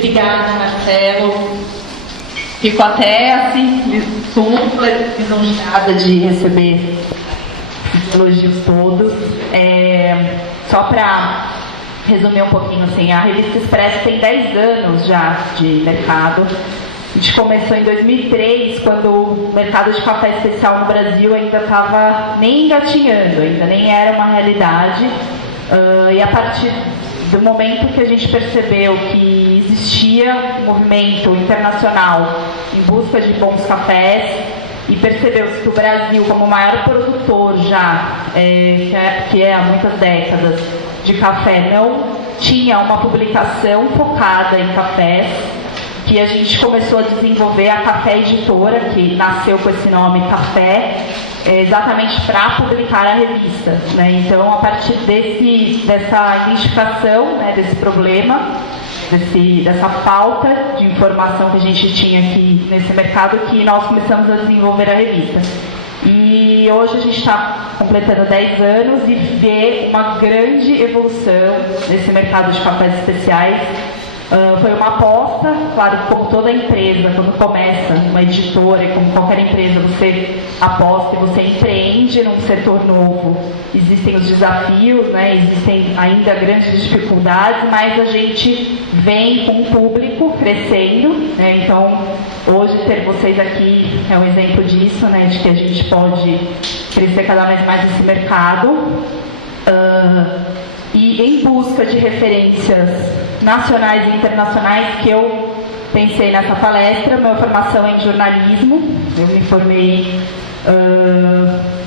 Obrigada, Marcelo. Fico até assim, super lisonjeada de receber os elogios todos. Só para resumir um pouquinho, assim, a Revista Expresso tem 10 anos já de mercado. A gente começou em 2003, quando o mercado de café especial no Brasil ainda estava nem engatinhando, ainda nem era uma realidade. E a partir do momento que a gente percebeu que existia um movimento internacional em busca de bons cafés e percebeu-se que o Brasil, como o maior produtor já, que é há muitas décadas, de café, não tinha uma publicação focada em cafés, que a gente começou a desenvolver a Café Editora, que nasceu com esse nome Café, exatamente para publicar a revista, né? Então, a partir dessa identificação, né, desse problema, dessa falta de informação que a gente tinha aqui nesse mercado, que nós começamos a desenvolver a revista. E hoje a gente está completando 10 anos e vê uma grande evolução nesse mercado de cafés especiais. Foi uma aposta, claro, como toda empresa, quando começa uma editora, e como qualquer empresa, você aposta e você empreende num setor novo. Existem os desafios, né? Existem ainda grandes dificuldades, mas a gente vem com o público crescendo, né? Então, hoje ter vocês aqui é um exemplo disso, né? De que a gente pode crescer cada vez mais nesse mercado. E em busca de referências nacionais e internacionais, que eu pensei nessa palestra. Minha formação é em jornalismo, eu me formei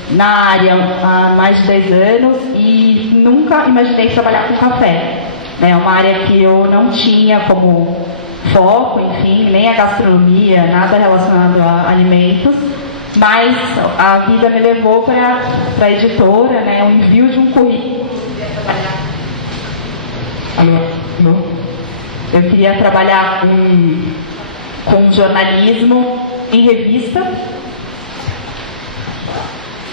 na área há mais de 10 anos e nunca imaginei trabalhar com café. É uma área que eu não tinha como foco, enfim, nem a gastronomia, nada relacionado a alimentos. Mas a vida me levou para a editora, né, o envio de um currículo. Alô? Eu queria trabalhar com jornalismo em revista,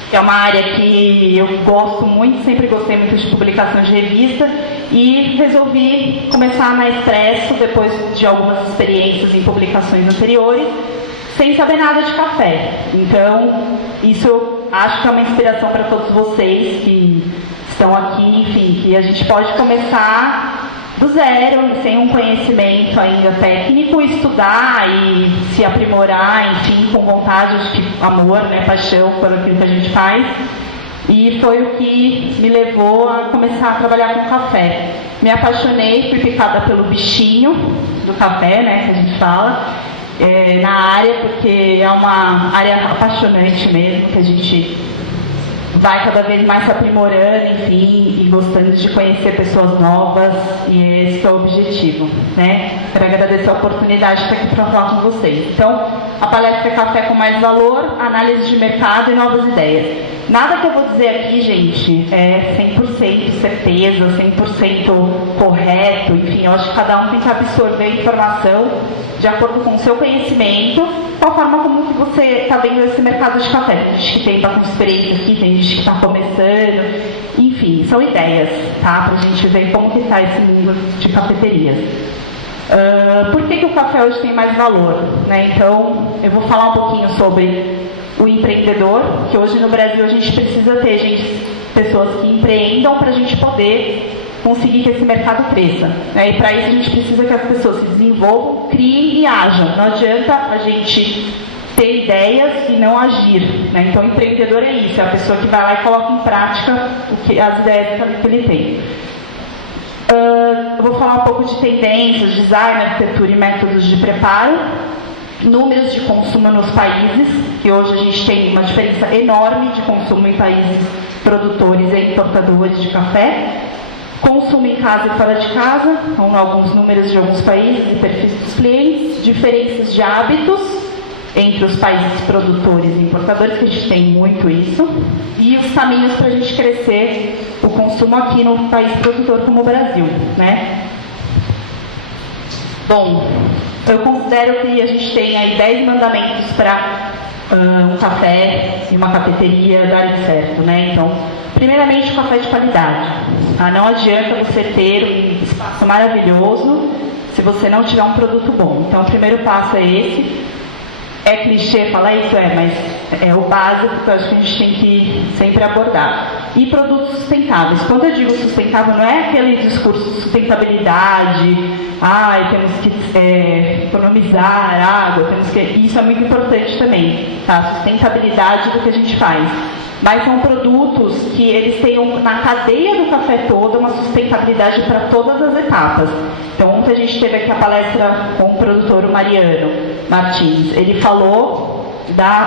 que é uma área que eu gosto muito, sempre gostei muito de publicação de revista, e resolvi começar na Expresso, depois de algumas experiências em publicações anteriores, sem saber nada de café. Então, isso eu acho que é uma inspiração para todos vocês que estão aqui, enfim, que a gente pode começar do zero, sem um conhecimento ainda técnico, estudar e se aprimorar, enfim, com vontade, acho que amor, né, paixão por aquilo que a gente faz. E foi o que me levou a começar a trabalhar com café. Me apaixonei, fui picada pelo bichinho do café, né, que a gente fala, na área, porque é uma área apaixonante mesmo, que a gente vai cada vez mais se aprimorando, enfim, e gostando de conhecer pessoas novas, e esse é o objetivo, né? Quero agradecer a oportunidade de estar aqui para falar com vocês. Então, a palestra é Café com Mais Valor, análise de mercado e novas ideias. Nada que eu vou dizer aqui, gente, é 100% certeza, 100% correto, enfim, eu acho que cada um tem que absorver a informação de acordo com o seu conhecimento, com a forma como que você está vendo esse mercado de café. Tem gente que tem bastante experiência aqui, tem gente que está começando, enfim, são ideias, tá? Para a gente ver como que está esse mundo de cafeterias. Por que o café hoje tem mais valor, né? Então, eu vou falar um pouquinho sobre o empreendedor, que hoje no Brasil a gente precisa ter pessoas que empreendam para a gente poder conseguir que esse mercado cresça, né? E para isso a gente precisa que as pessoas se desenvolvam, criem e ajam. Não adianta a gente ter ideias e não agir, né? Então, o empreendedor é isso, é a pessoa que vai lá e coloca em prática as ideias que ele tem. Eu vou falar um pouco de tendências, design, arquitetura e métodos de preparo, números de consumo nos países, que hoje a gente tem uma diferença enorme de consumo em países produtores e importadores de café, consumo em casa e fora de casa, então alguns números de alguns países e perfis dos clientes, diferenças de hábitos entre os países produtores e importadores, que a gente tem muito isso, e os caminhos para a gente crescer o consumo aqui no país produtor como o Brasil, né? Bom, eu considero que a gente tem aí 10 mandamentos para um café e uma cafeteria darem certo, né? Então, primeiramente, o café de qualidade. Não adianta você ter um espaço maravilhoso se você não tiver um produto bom. Então, o primeiro passo é esse. É clichê falar isso? mas é o básico que eu acho que a gente tem que sempre abordar. E produtos sustentáveis. Quando eu digo sustentável, não é aquele discurso de sustentabilidade, temos que economizar água, isso é muito importante também, tá? Sustentabilidade do que a gente faz. Mas são produtos que eles têm na cadeia do café toda uma sustentabilidade para todas as etapas. Então, ontem a gente teve aqui a palestra com o produtor Mariano Martins. Ele falou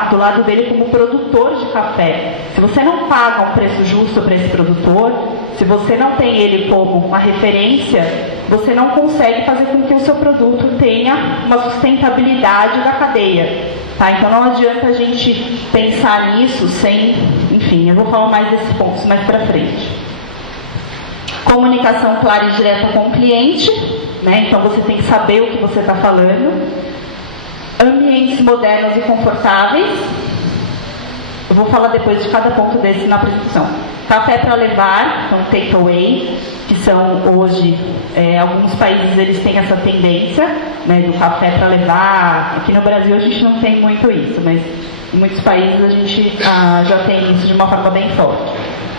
do lado dele como produtor de café. Se você não paga um preço justo para esse produtor, se você não tem ele como uma referência, você não consegue fazer com que o seu produto tenha uma sustentabilidade da cadeia. Tá? Então não adianta a gente pensar nisso sem... Enfim, eu vou falar mais desses pontos mais para frente. Comunicação clara e direta com o cliente, né? Então você tem que saber o que você está falando. Ambientes modernos e confortáveis. Eu vou falar depois de cada ponto desse na apresentação. Café para levar, então takeaway, que são hoje, alguns países eles têm essa tendência, né, do café para levar. Aqui no Brasil a gente não tem muito isso, mas em muitos países a gente já tem isso de uma forma bem forte.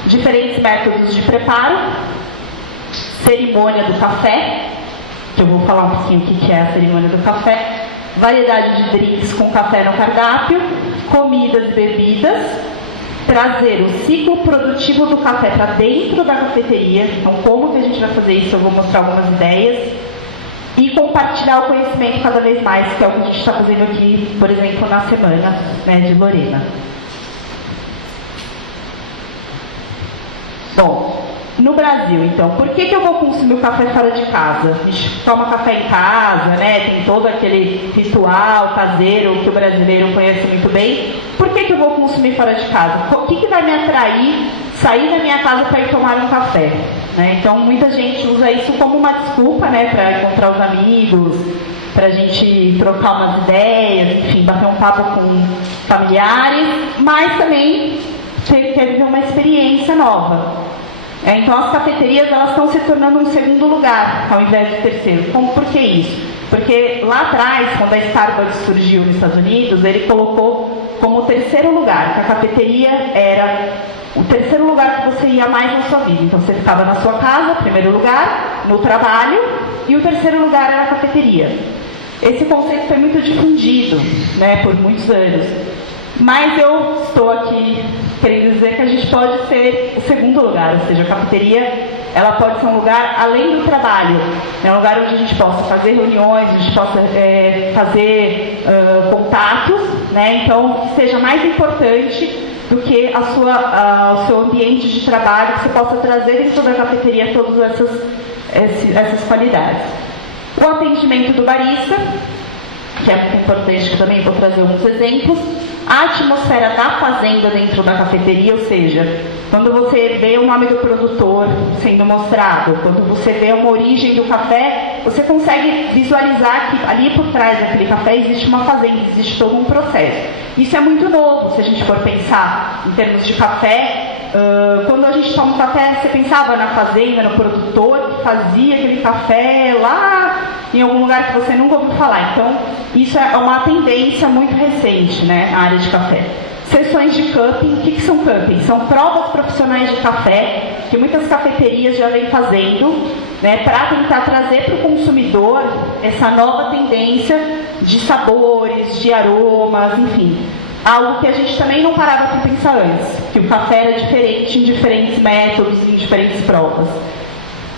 Diferentes métodos de preparo. Cerimônia do café, que eu vou falar um pouquinho o que é a cerimônia do café. Variedade de drinks com café no cardápio, comidas e bebidas, trazer o ciclo produtivo do café para dentro da cafeteria. Então, como que a gente vai fazer isso? Eu vou mostrar algumas ideias. E compartilhar o conhecimento cada vez mais, que é o que a gente está fazendo aqui, por exemplo, na semana, né, de Lorena. Bom, no Brasil, então, por que eu vou consumir o café fora de casa? A gente toma café em casa, né? Tem todo aquele ritual caseiro que o brasileiro conhece muito bem. Por que eu vou consumir fora de casa? O que vai me atrair sair da minha casa para ir tomar um café? Né? Então, muita gente usa isso como uma desculpa, né? Para encontrar os amigos, para a gente trocar umas ideias, enfim, bater um papo com familiares, mas também quer viver uma experiência nova. Então as cafeterias elas estão se tornando um segundo lugar ao invés de terceiro. Por que isso? Porque lá atrás, quando a Starbucks surgiu nos Estados Unidos, ele colocou como terceiro lugar, que a cafeteria era o terceiro lugar que você ia mais na sua vida. Então você ficava na sua casa, primeiro lugar, no trabalho, e o terceiro lugar era a cafeteria. Esse conceito foi muito difundido, né, por muitos anos. Mas eu estou aqui querendo dizer que a gente pode ser o segundo lugar, ou seja, a cafeteria ela pode ser um lugar além do trabalho, é um lugar onde a gente possa fazer reuniões, a gente possa fazer contatos, né? Então que seja mais importante do que o seu ambiente de trabalho, que você possa trazer dentro da cafeteria todas essas qualidades. O atendimento do barista, que é muito importante, que eu também vou trazer alguns exemplos. A atmosfera da fazenda dentro da cafeteria, ou seja, quando você vê o nome do produtor sendo mostrado, quando você vê uma origem do café, você consegue visualizar que ali por trás daquele café existe uma fazenda, existe todo um processo. Isso é muito novo, se a gente for pensar em termos de café. Quando a gente toma um café, você pensava na fazenda, no produtor que fazia aquele café lá em algum lugar que você nunca ouviu falar. Então, isso é uma tendência muito recente, né, na área de café. Sessões de cupping. O que são cupping? São provas profissionais de café que muitas cafeterias já vêm fazendo, né, para tentar trazer para o consumidor essa nova tendência de sabores, de aromas, enfim. Algo que a gente também não parava para pensar antes, que o café era diferente em diferentes métodos, em diferentes provas.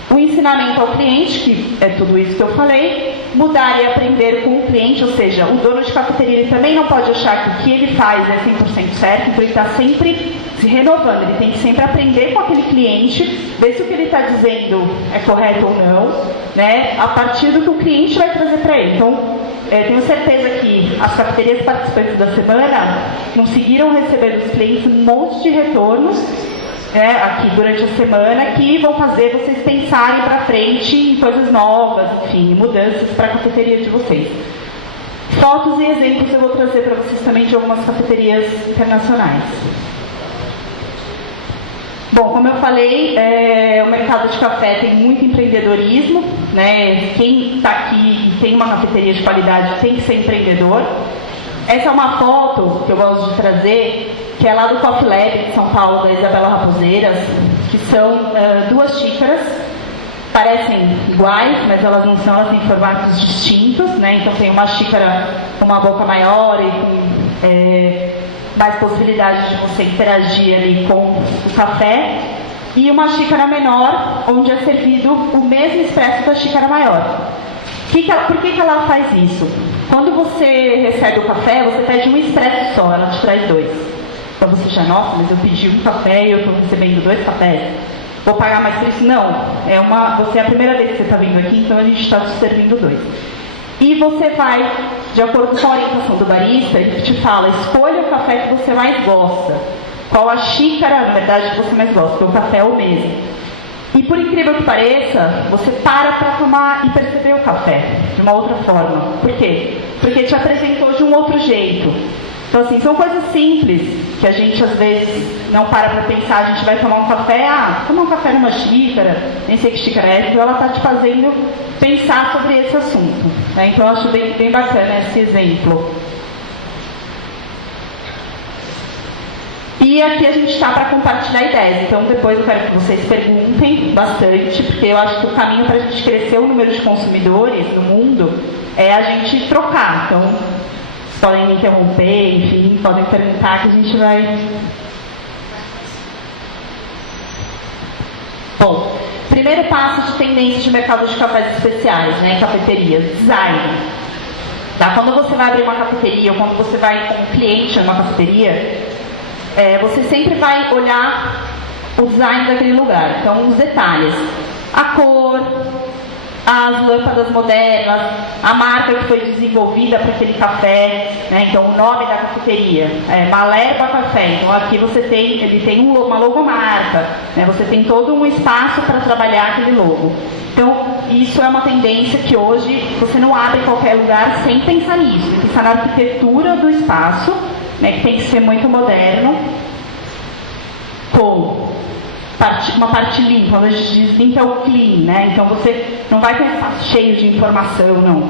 O ensinamento ao cliente, que é tudo isso que eu falei, mudar e aprender com o cliente, ou seja, o dono de cafeteria ele também não pode achar que o que ele faz é 100% certo, então ele está sempre se renovando, ele tem que sempre aprender com aquele cliente, ver se o que ele está dizendo é correto ou não, né, a partir do que o cliente vai trazer para ele. Então, tenho certeza que as cafeterias participantes da semana conseguiram receber dos clientes um monte de retornos, aqui durante a semana, que vão fazer vocês pensarem para frente em coisas novas, enfim, mudanças para a cafeteria de vocês. Fotos e exemplos eu vou trazer para vocês também de algumas cafeterias internacionais. Bom, como eu falei, o mercado de café tem muito empreendedorismo, né? Quem está aqui e tem uma cafeteria de qualidade tem que ser empreendedor. Essa é uma foto que eu gosto de trazer, que é lá do Coffee Lab de São Paulo, da Isabela Raposeiras, que são 2 xícaras, parecem iguais, mas elas não são, elas têm formatos distintos, né? Então tem uma xícara com uma boca maior e com mais possibilidade de você interagir ali com o café, e uma xícara menor, onde é servido o mesmo expresso da xícara maior. Por que ela faz isso? Quando você recebe o café, você pede um expresso só, ela te traz 2. Então você já, nossa, mas eu pedi um café e eu estou recebendo 2 cafés. Vou pagar mais por isso? Não. Você é a primeira vez que você está vindo aqui, então a gente está te servindo 2. E você vai, de acordo com a orientação do barista, ele te fala, escolha o café que você mais gosta. Qual a xícara, na verdade, que você mais gosta, porque o café é o mesmo. E por incrível que pareça, você para tomar e perceber o café de uma outra forma. Por quê? Porque te apresentou de um outro jeito. Então, assim, são coisas simples que a gente, às vezes, não para pensar. A gente vai tomar um café, tomar um café numa xícara, nem sei que xícara é, então ela está te fazendo pensar sobre esse assunto. Né? Então, eu acho bem bacana esse exemplo. E aqui a gente está para compartilhar ideias, então depois eu quero que vocês perguntem bastante, porque eu acho que o caminho para a gente crescer o número de consumidores no mundo é a gente trocar. Então, vocês podem me interromper, enfim, podem perguntar que a gente vai... Bom, primeiro passo de tendência de mercado de cafés especiais, né, cafeterias, design. Tá? Quando você vai abrir uma cafeteria, ou quando você vai com um cliente numa cafeteria, você sempre vai olhar o design daquele lugar. Então, os detalhes. A cor, as lâmpadas modernas, a marca que foi desenvolvida para aquele café, né? Então, o nome da cafeteria é Malerba Café. Então, aqui ele tem uma logomarca, né? Você tem todo um espaço para trabalhar aquele logo. Então, isso é uma tendência que hoje você não abre em qualquer lugar sem pensar nisso. Tem que pensar na arquitetura do espaço, né, que tem que ser muito moderno, com uma parte limpa. Quando a gente diz limpa é o clean, né? Então você não vai ter um espaço cheio de informação, não.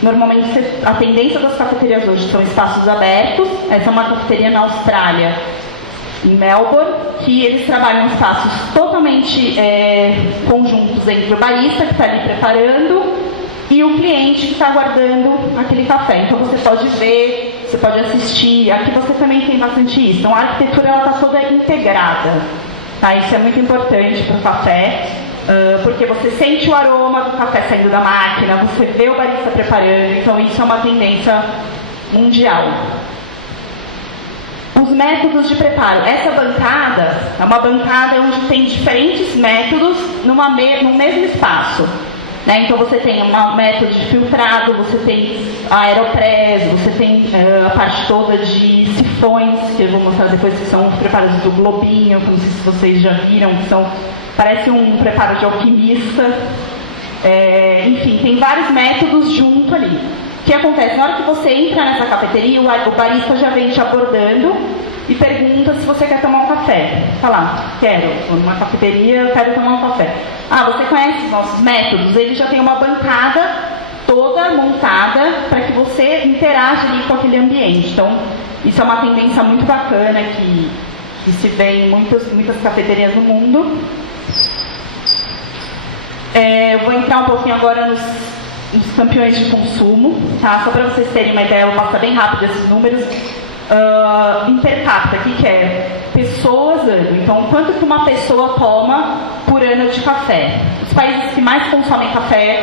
Normalmente a tendência das cafeterias hoje são espaços abertos. Essa é uma cafeteria na Austrália, em Melbourne, que eles trabalham espaços totalmente conjuntos entre o barista que está ali preparando e o cliente que está aguardando aquele café. Então você pode ver, você pode assistir. Aqui você também tem bastante isso. Então a arquitetura está toda integrada. Tá? Isso é muito importante para o café, porque você sente o aroma do café saindo da máquina, você vê o barista preparando. Então isso é uma tendência mundial. Os métodos de preparo. Essa bancada é uma bancada onde tem diferentes métodos num mesmo espaço. Né? Então você tem um método de filtrado, você tem a aeropress, você tem a parte toda de sifões, que eu vou mostrar depois, que são os preparos do globinho, não sei se vocês já viram, que parece um preparo de alquimista. Enfim, tem vários métodos junto ali. O que acontece? Na hora que você entra nessa cafeteria, o barista já vem te abordando e pergunta se você quer tomar um café. Fala, quero, estou numa cafeteria, eu quero tomar um café. Você conhece os nossos métodos? Ele já tem uma bancada toda montada para que você interaja ali com aquele ambiente. Então, isso é uma tendência muito bacana que se vê em muitas cafeterias no mundo. Eu vou entrar um pouquinho agora nos campeões de consumo, tá? Só para vocês terem uma ideia, eu vou passar bem rápido esses números. Per capita, que é pessoas ano. Então, quanto que uma pessoa toma por ano de café? Os países que mais consomem café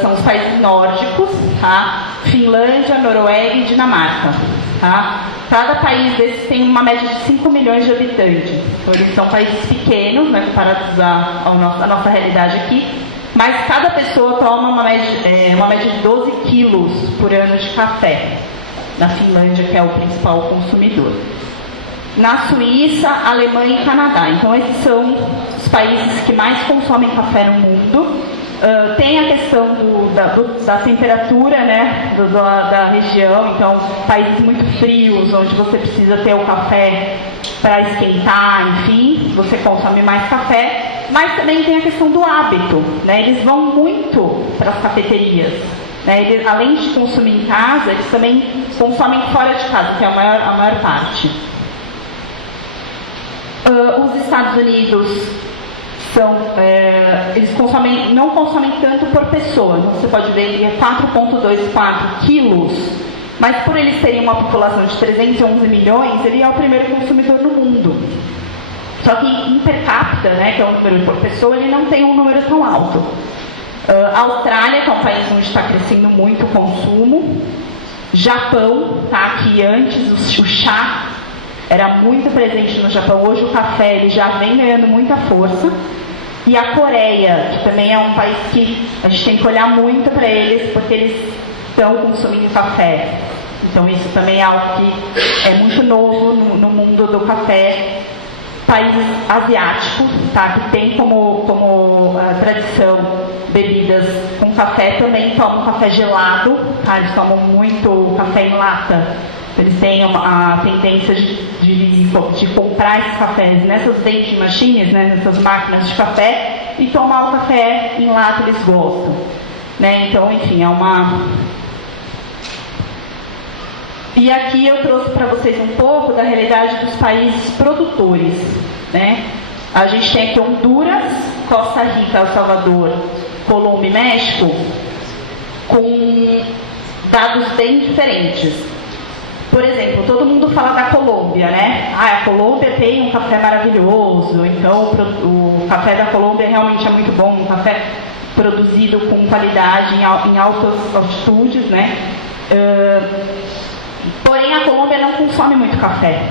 são os países nórdicos, tá? Finlândia, Noruega e Dinamarca. Tá? Cada país desses tem uma média de 5 milhões de habitantes. Então, eles são países pequenos, né, comparados à nossa realidade aqui. Mas cada pessoa toma uma média de 12 quilos por ano de café. Na Finlândia, que é o principal consumidor. Na Suíça, Alemanha e Canadá. Então, esses são os países que mais consomem café no mundo. Tem a questão da temperatura, né, da região. Então, países muito frios, onde você precisa ter o café para esquentar, enfim. você consome mais café, mas também tem a questão do hábito, né? Eles vão muito para as cafeterias, né? Eles, além de consumir em casa, eles também consomem fora de casa, que é a maior parte. Os Estados Unidos eles não consomem tanto por pessoa. Então, você pode ver que é 4,24 quilos, mas por eles terem uma população de 311 milhões, ele é o primeiro consumidor no mundo. Só que em per capita, né, que é o número por pessoa, ele não tem um número tão alto. A Austrália, que é um país onde está crescendo muito o consumo. Japão, tá, que antes o chá era muito presente no Japão, hoje o café ele já vem ganhando muita força. E a Coreia, que também é um país que a gente tem que olhar muito para eles, porque eles estão consumindo café. Então isso também é algo que é muito novo no mundo do café. Países asiáticos, tá, que tem como tradição bebidas com café, também tomam café gelado, tá, eles tomam muito café em lata. Eles têm a tendência de comprar esses cafés nessas vending machines, né, nessas máquinas de café, e tomar o café em lata, eles gostam. Né? Então, enfim, é uma... E aqui eu trouxe para vocês um pouco da realidade dos países produtores. Né? A gente tem aqui Honduras, Costa Rica, El Salvador, Colômbia e México, com dados bem diferentes. Por exemplo, todo mundo fala da Colômbia, né? A Colômbia tem um café maravilhoso, então o café da Colômbia realmente é muito bom, um café produzido com qualidade em altas altitudes, né? Porém, a Colômbia não consome muito café.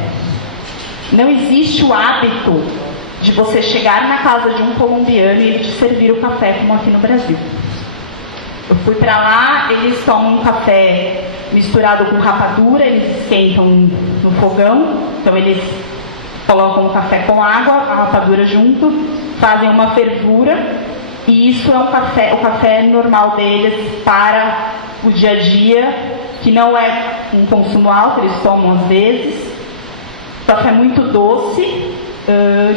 Não existe o hábito de você chegar na casa de um colombiano e ele te servir o café como aqui no Brasil. Eu fui para lá, eles tomam um café misturado com rapadura, eles esquentam no fogão, então eles colocam o café com água, a rapadura junto, fazem uma fervura, e isso é o café normal deles para o dia a dia, que não é um consumo alto, eles tomam às vezes. Café muito doce,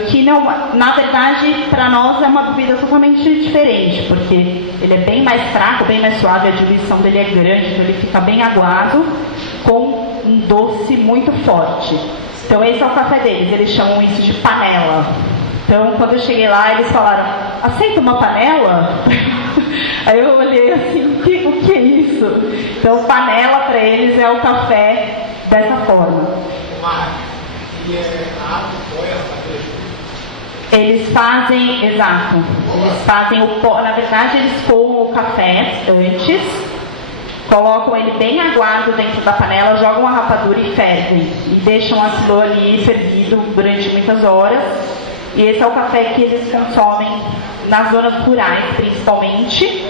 que não, na verdade, para nós é uma bebida totalmente diferente, porque ele é bem mais fraco, bem mais suave, a diluição dele é grande, então ele fica bem aguado, com um doce muito forte. Então esse é o café deles, eles chamam isso de panela. Então quando eu cheguei lá, eles falaram, aceita uma panela? Aí eu olhei assim, o que é isso? Então panela para eles é o café dessa forma. Eles fazem, exato, eles fazem o pó, na verdade eles coam o café antes, colocam ele bem aguado dentro da panela, jogam a rapadura e fervem, e deixam aquilo ali fervido durante muitas horas, e esse é o café que eles consomem nas zonas rurais principalmente,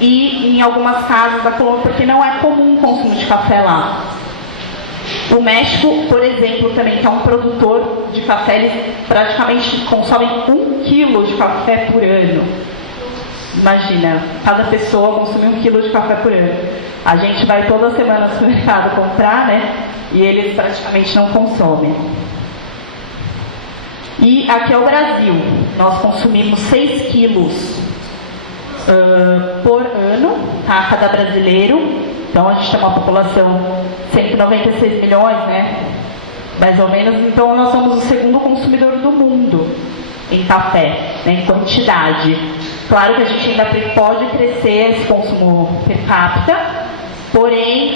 e em algumas casas da Colômbia, porque não é comum o consumo de café lá. O México, por exemplo, também, que é um produtor de café, eles praticamente consomem 1 quilo de café por ano. Imagina, cada pessoa consome 1 quilo de café por ano. A gente vai toda semana no supermercado comprar, né? E eles praticamente não consomem. E aqui é o Brasil. Nós consumimos 6 quilos por ano, tá? Cada brasileiro. Então a gente tem uma população de 196 milhões, né? Mais ou menos. Então nós somos o segundo consumidor do mundo em café, né? Em quantidade. Claro que a gente ainda pode crescer esse consumo per capita, porém,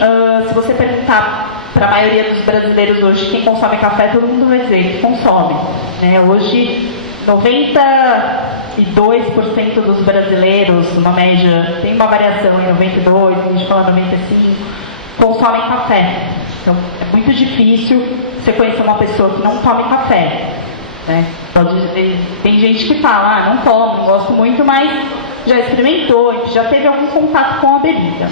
se você perguntar para a maioria dos brasileiros hoje quem consome café, todo mundo vai dizer que consome. Né? Hoje, 92% dos brasileiros, numa média, tem uma variação em 92%, a gente fala 95%, consomem café. Então, é muito difícil você conhecer uma pessoa que não tome café. Né? Tem gente que fala, não tomo, não gosto muito, mas já experimentou, já teve algum contato com a bebida.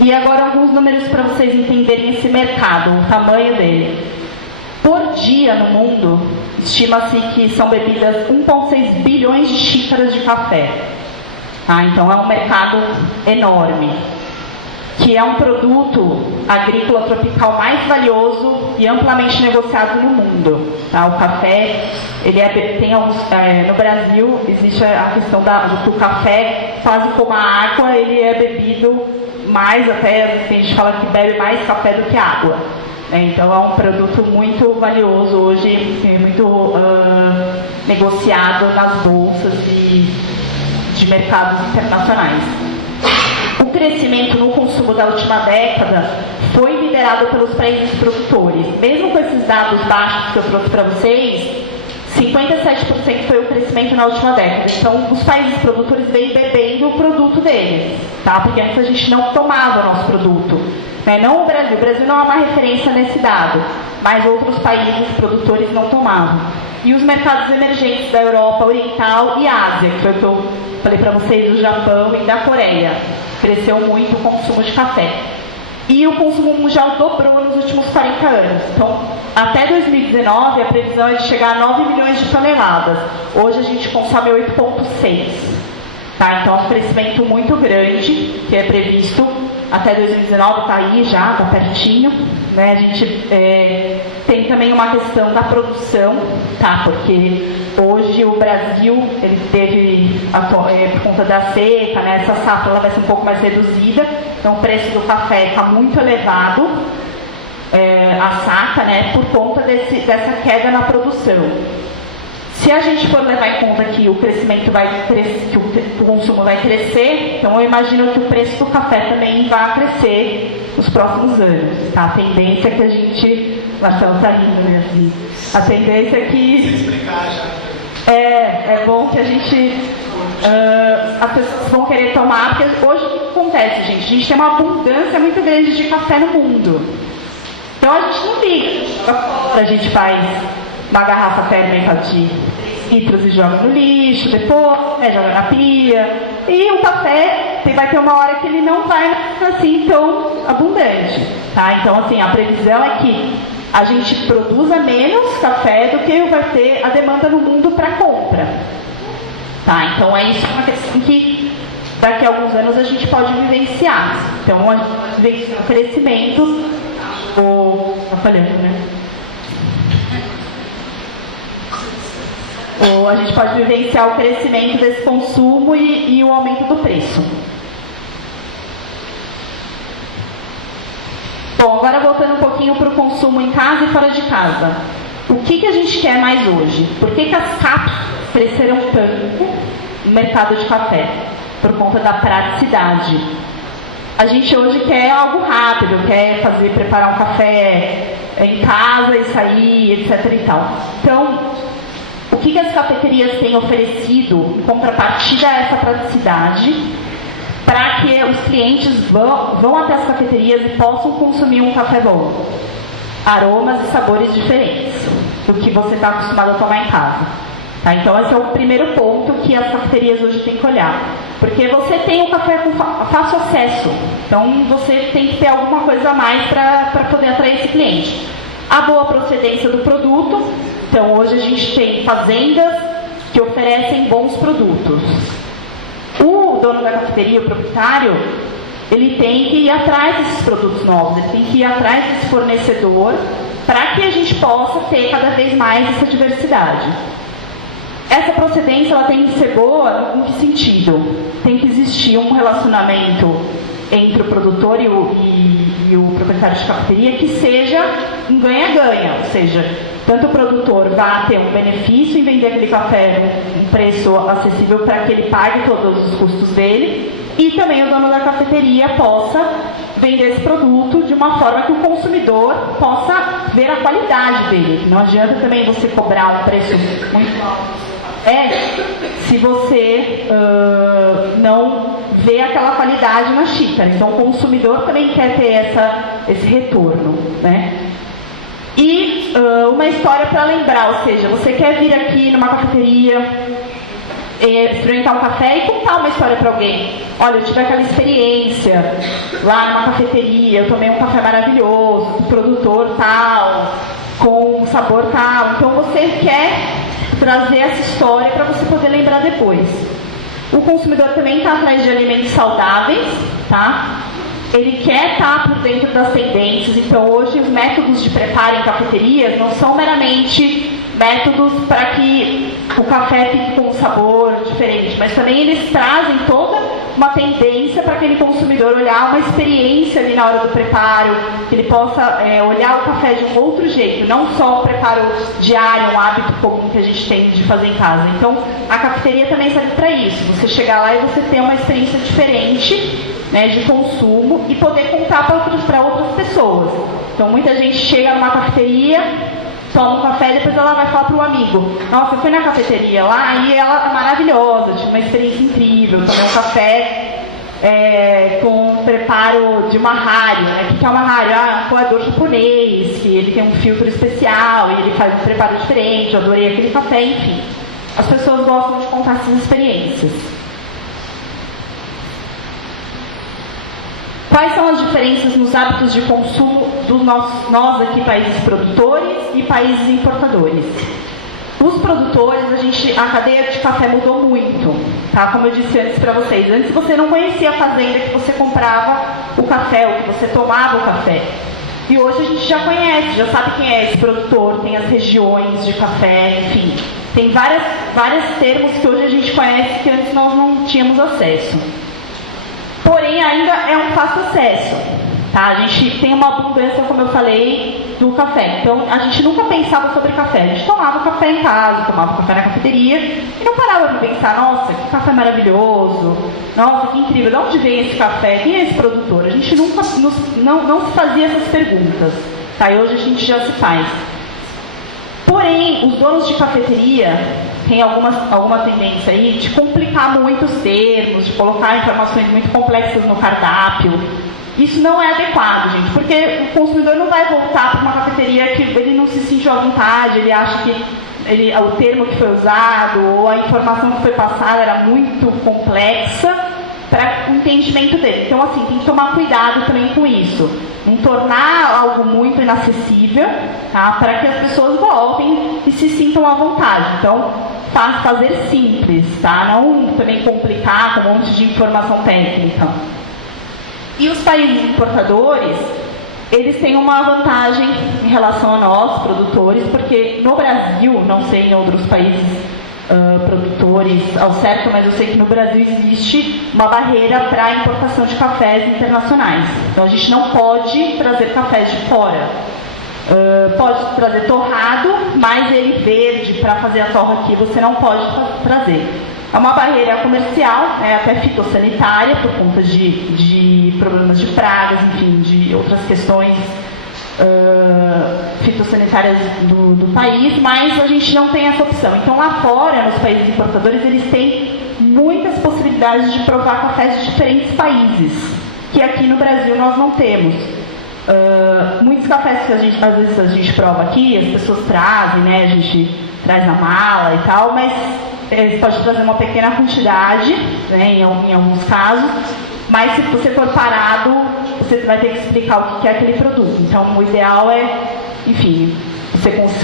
E agora alguns números para vocês entenderem esse mercado, o tamanho dele. Por dia no mundo, estima-se que são bebidas 1,6 bilhões de xícaras de café. Tá? Então é um mercado enorme. que é um produto agrícola tropical mais valioso e amplamente negociado no mundo. Tá? O café, tem alguns, no Brasil existe a questão do que o café, quase como a água, ele é bebido mais, até a gente fala que bebe mais café do que água. Então é um produto muito valioso hoje, muito negociado nas bolsas de mercados internacionais. O crescimento no consumo da última década foi liderado pelos países produtores. Mesmo com esses dados baixos que eu trouxe para vocês, 57% foi o crescimento na última década. Então, os países produtores vêm bebendo o produto deles, tá? Porque antes a gente não tomava o nosso produto. Né? Não o Brasil. O Brasil não é uma referência nesse dado, mas outros países produtores não tomavam. E os mercados emergentes da Europa Oriental e Ásia, que foi o que eu falei para vocês, do Japão e da Coreia. Cresceu muito o consumo de café. E o consumo mundial dobrou nos últimos 40 anos. Então, até 2019, a previsão é de chegar a 9 milhões de toneladas. Hoje a gente consome 8,6. Tá? Então, é um crescimento muito grande que é previsto. Até 2019 está aí já, está pertinho. Né? A gente tem também uma questão da produção, tá? Porque hoje o Brasil ele teve, por conta da seca, né? Essa safra ela vai ser um pouco mais reduzida, então o preço do café está muito elevado, a saca, né? Por conta dessa queda na produção. Se a gente for levar em conta que o crescimento vai crescer, que o consumo vai crescer, então eu imagino que o preço do café também vai crescer nos próximos anos. Tá? A tendência é que a gente... Marcelo está rindo, né? Assim. A tendência é que... É bom que a gente... as pessoas vão querer tomar, porque hoje o que acontece, gente? A gente tem uma abundância muito grande de café no mundo. Então a gente não liga. A gente faz uma garrafa térmica de litros e joga no lixo, depois joga na pia. E o café vai ter uma hora que ele não vai assim tão abundante. Tá? Então, assim, a previsão é que a gente produza menos café do que vai ter a demanda no mundo para compra. Tá? Então, isso é uma questão que daqui a alguns anos a gente pode vivenciar. Então, a gente vivencia o crescimento. Tá falhando, né? Ou a gente pode vivenciar o crescimento desse consumo e o aumento do preço. Bom, agora voltando um pouquinho para o consumo em casa e fora de casa. O que a gente quer mais hoje? Por que as cápsulas cresceram tanto no mercado de café? Por conta da praticidade. A gente hoje quer algo rápido, quer preparar um café em casa e sair, etc. e tal. Então, o que as cafeterias têm oferecido em contrapartida a essa praticidade para que os clientes vão até as cafeterias e possam consumir um café bom? Aromas e sabores diferentes do que você está acostumado a tomar em casa. Tá? Então esse é o primeiro ponto que as cafeterias hoje têm que olhar. Porque você tem o café com fácil acesso, então você tem que ter alguma coisa a mais para poder atrair esse cliente. A boa procedência do produto. Então, hoje a gente tem fazendas que oferecem bons produtos. O dono da cafeteria, o proprietário, ele tem que ir atrás desses produtos novos, ele tem que ir atrás desse fornecedor para que a gente possa ter cada vez mais essa diversidade. Essa procedência ela tem que ser boa em que sentido? Tem que existir um relacionamento entre o produtor e o proprietário de cafeteria que seja um ganha-ganha, ou seja, tanto o produtor vai ter um benefício em vender aquele café um preço acessível para que ele pague todos os custos dele, e também o dono da cafeteria possa vender esse produto de uma forma que o consumidor possa ver a qualidade dele. Não adianta também você cobrar um preço muito alto se você não vê aquela qualidade na xícara. Então o consumidor também quer ter esse retorno, né? E uma história para lembrar, ou seja, você quer vir aqui numa cafeteria, experimentar um café e contar uma história para alguém. Olha, eu tive aquela experiência lá numa cafeteria, eu tomei um café maravilhoso, do produtor tal, com sabor tal. Então você quer trazer essa história para você poder lembrar depois. O consumidor também está atrás de alimentos saudáveis, tá? ele quer estar por dentro das tendências. Então, hoje, os métodos de preparo em cafeterias não são meramente métodos para que o café fique com um sabor diferente, mas também eles trazem toda uma tendência para aquele consumidor olhar uma experiência ali na hora do preparo, que ele possa olhar o café de um outro jeito, não só o preparo diário, um hábito comum que a gente tem de fazer em casa. Então, a cafeteria também serve para isso, você chegar lá e você ter uma experiência diferente, né, de consumo e poder contar para outras pessoas. Então, muita gente chega numa cafeteria, toma um café e depois ela vai falar para um amigo: nossa, eu fui na cafeteria lá e ela é maravilhosa, tive uma experiência incrível, tomei um café com preparo de uma Hario, né? O que é uma Hario? É um coador japonês, que ele tem um filtro especial e ele faz um preparo diferente, eu adorei aquele café, enfim. As pessoas gostam de contar essas experiências. Quais são as diferenças nos hábitos de consumo dos nós aqui, países produtores e países importadores? Os produtores, a cadeia de café mudou muito, tá? Como eu disse antes para vocês. Antes você não conhecia a fazenda que você comprava o café, ou que você tomava o café. E hoje a gente já conhece, já sabe quem é esse produtor, tem as regiões de café, enfim. Tem vários termos que hoje a gente conhece que antes nós não tínhamos acesso. Porém, ainda é um fácil acesso, tá? A gente tem uma abundância, como eu falei, do café. Então, a gente nunca pensava sobre café. A gente tomava café em casa, tomava café na cafeteria e não parava para pensar: nossa, que café maravilhoso, nossa, que incrível, de onde vem esse café, quem é esse produtor? A gente nunca não se fazia essas perguntas, tá? E hoje a gente já se faz. Porém, os donos de cafeteria têm alguma tendência aí de complicar muito os termos, de colocar informações muito complexas no cardápio. Isso não é adequado, gente, porque o consumidor não vai voltar para uma cafeteria que ele não se sentiu à vontade, ele acha que o termo que foi usado ou a informação que foi passada era muito complexa para o entendimento dele. Então, assim, tem que tomar cuidado também com isso. Não tornar algo muito inacessível, tá? Para que as pessoas voltem e se sintam à vontade. Então, fazer simples, tá? Não também complicar com um monte de informação técnica. E os países importadores, eles têm uma vantagem em relação a nós, produtores, porque no Brasil, não sei em outros países produtores ao certo, mas eu sei que no Brasil existe uma barreira para a importação de cafés internacionais. Então a gente não pode trazer cafés de fora. Pode trazer torrado, mas ele verde para fazer a torra aqui você não pode trazer. É uma barreira comercial, até fitossanitária, por conta de problemas de pragas, enfim, de outras questões fitossanitárias do país, mas a gente não tem essa opção. Então, lá fora, nos países importadores, eles têm muitas possibilidades de provar cafés de diferentes países, que aqui no Brasil nós não temos. Muitos cafés que às vezes a gente prova aqui, as pessoas trazem, né? A gente traz na mala e tal, mas você pode trazer uma pequena quantidade, né, em alguns casos, mas se você for parado, você vai ter que explicar o que é aquele produto. Então, o ideal é, enfim,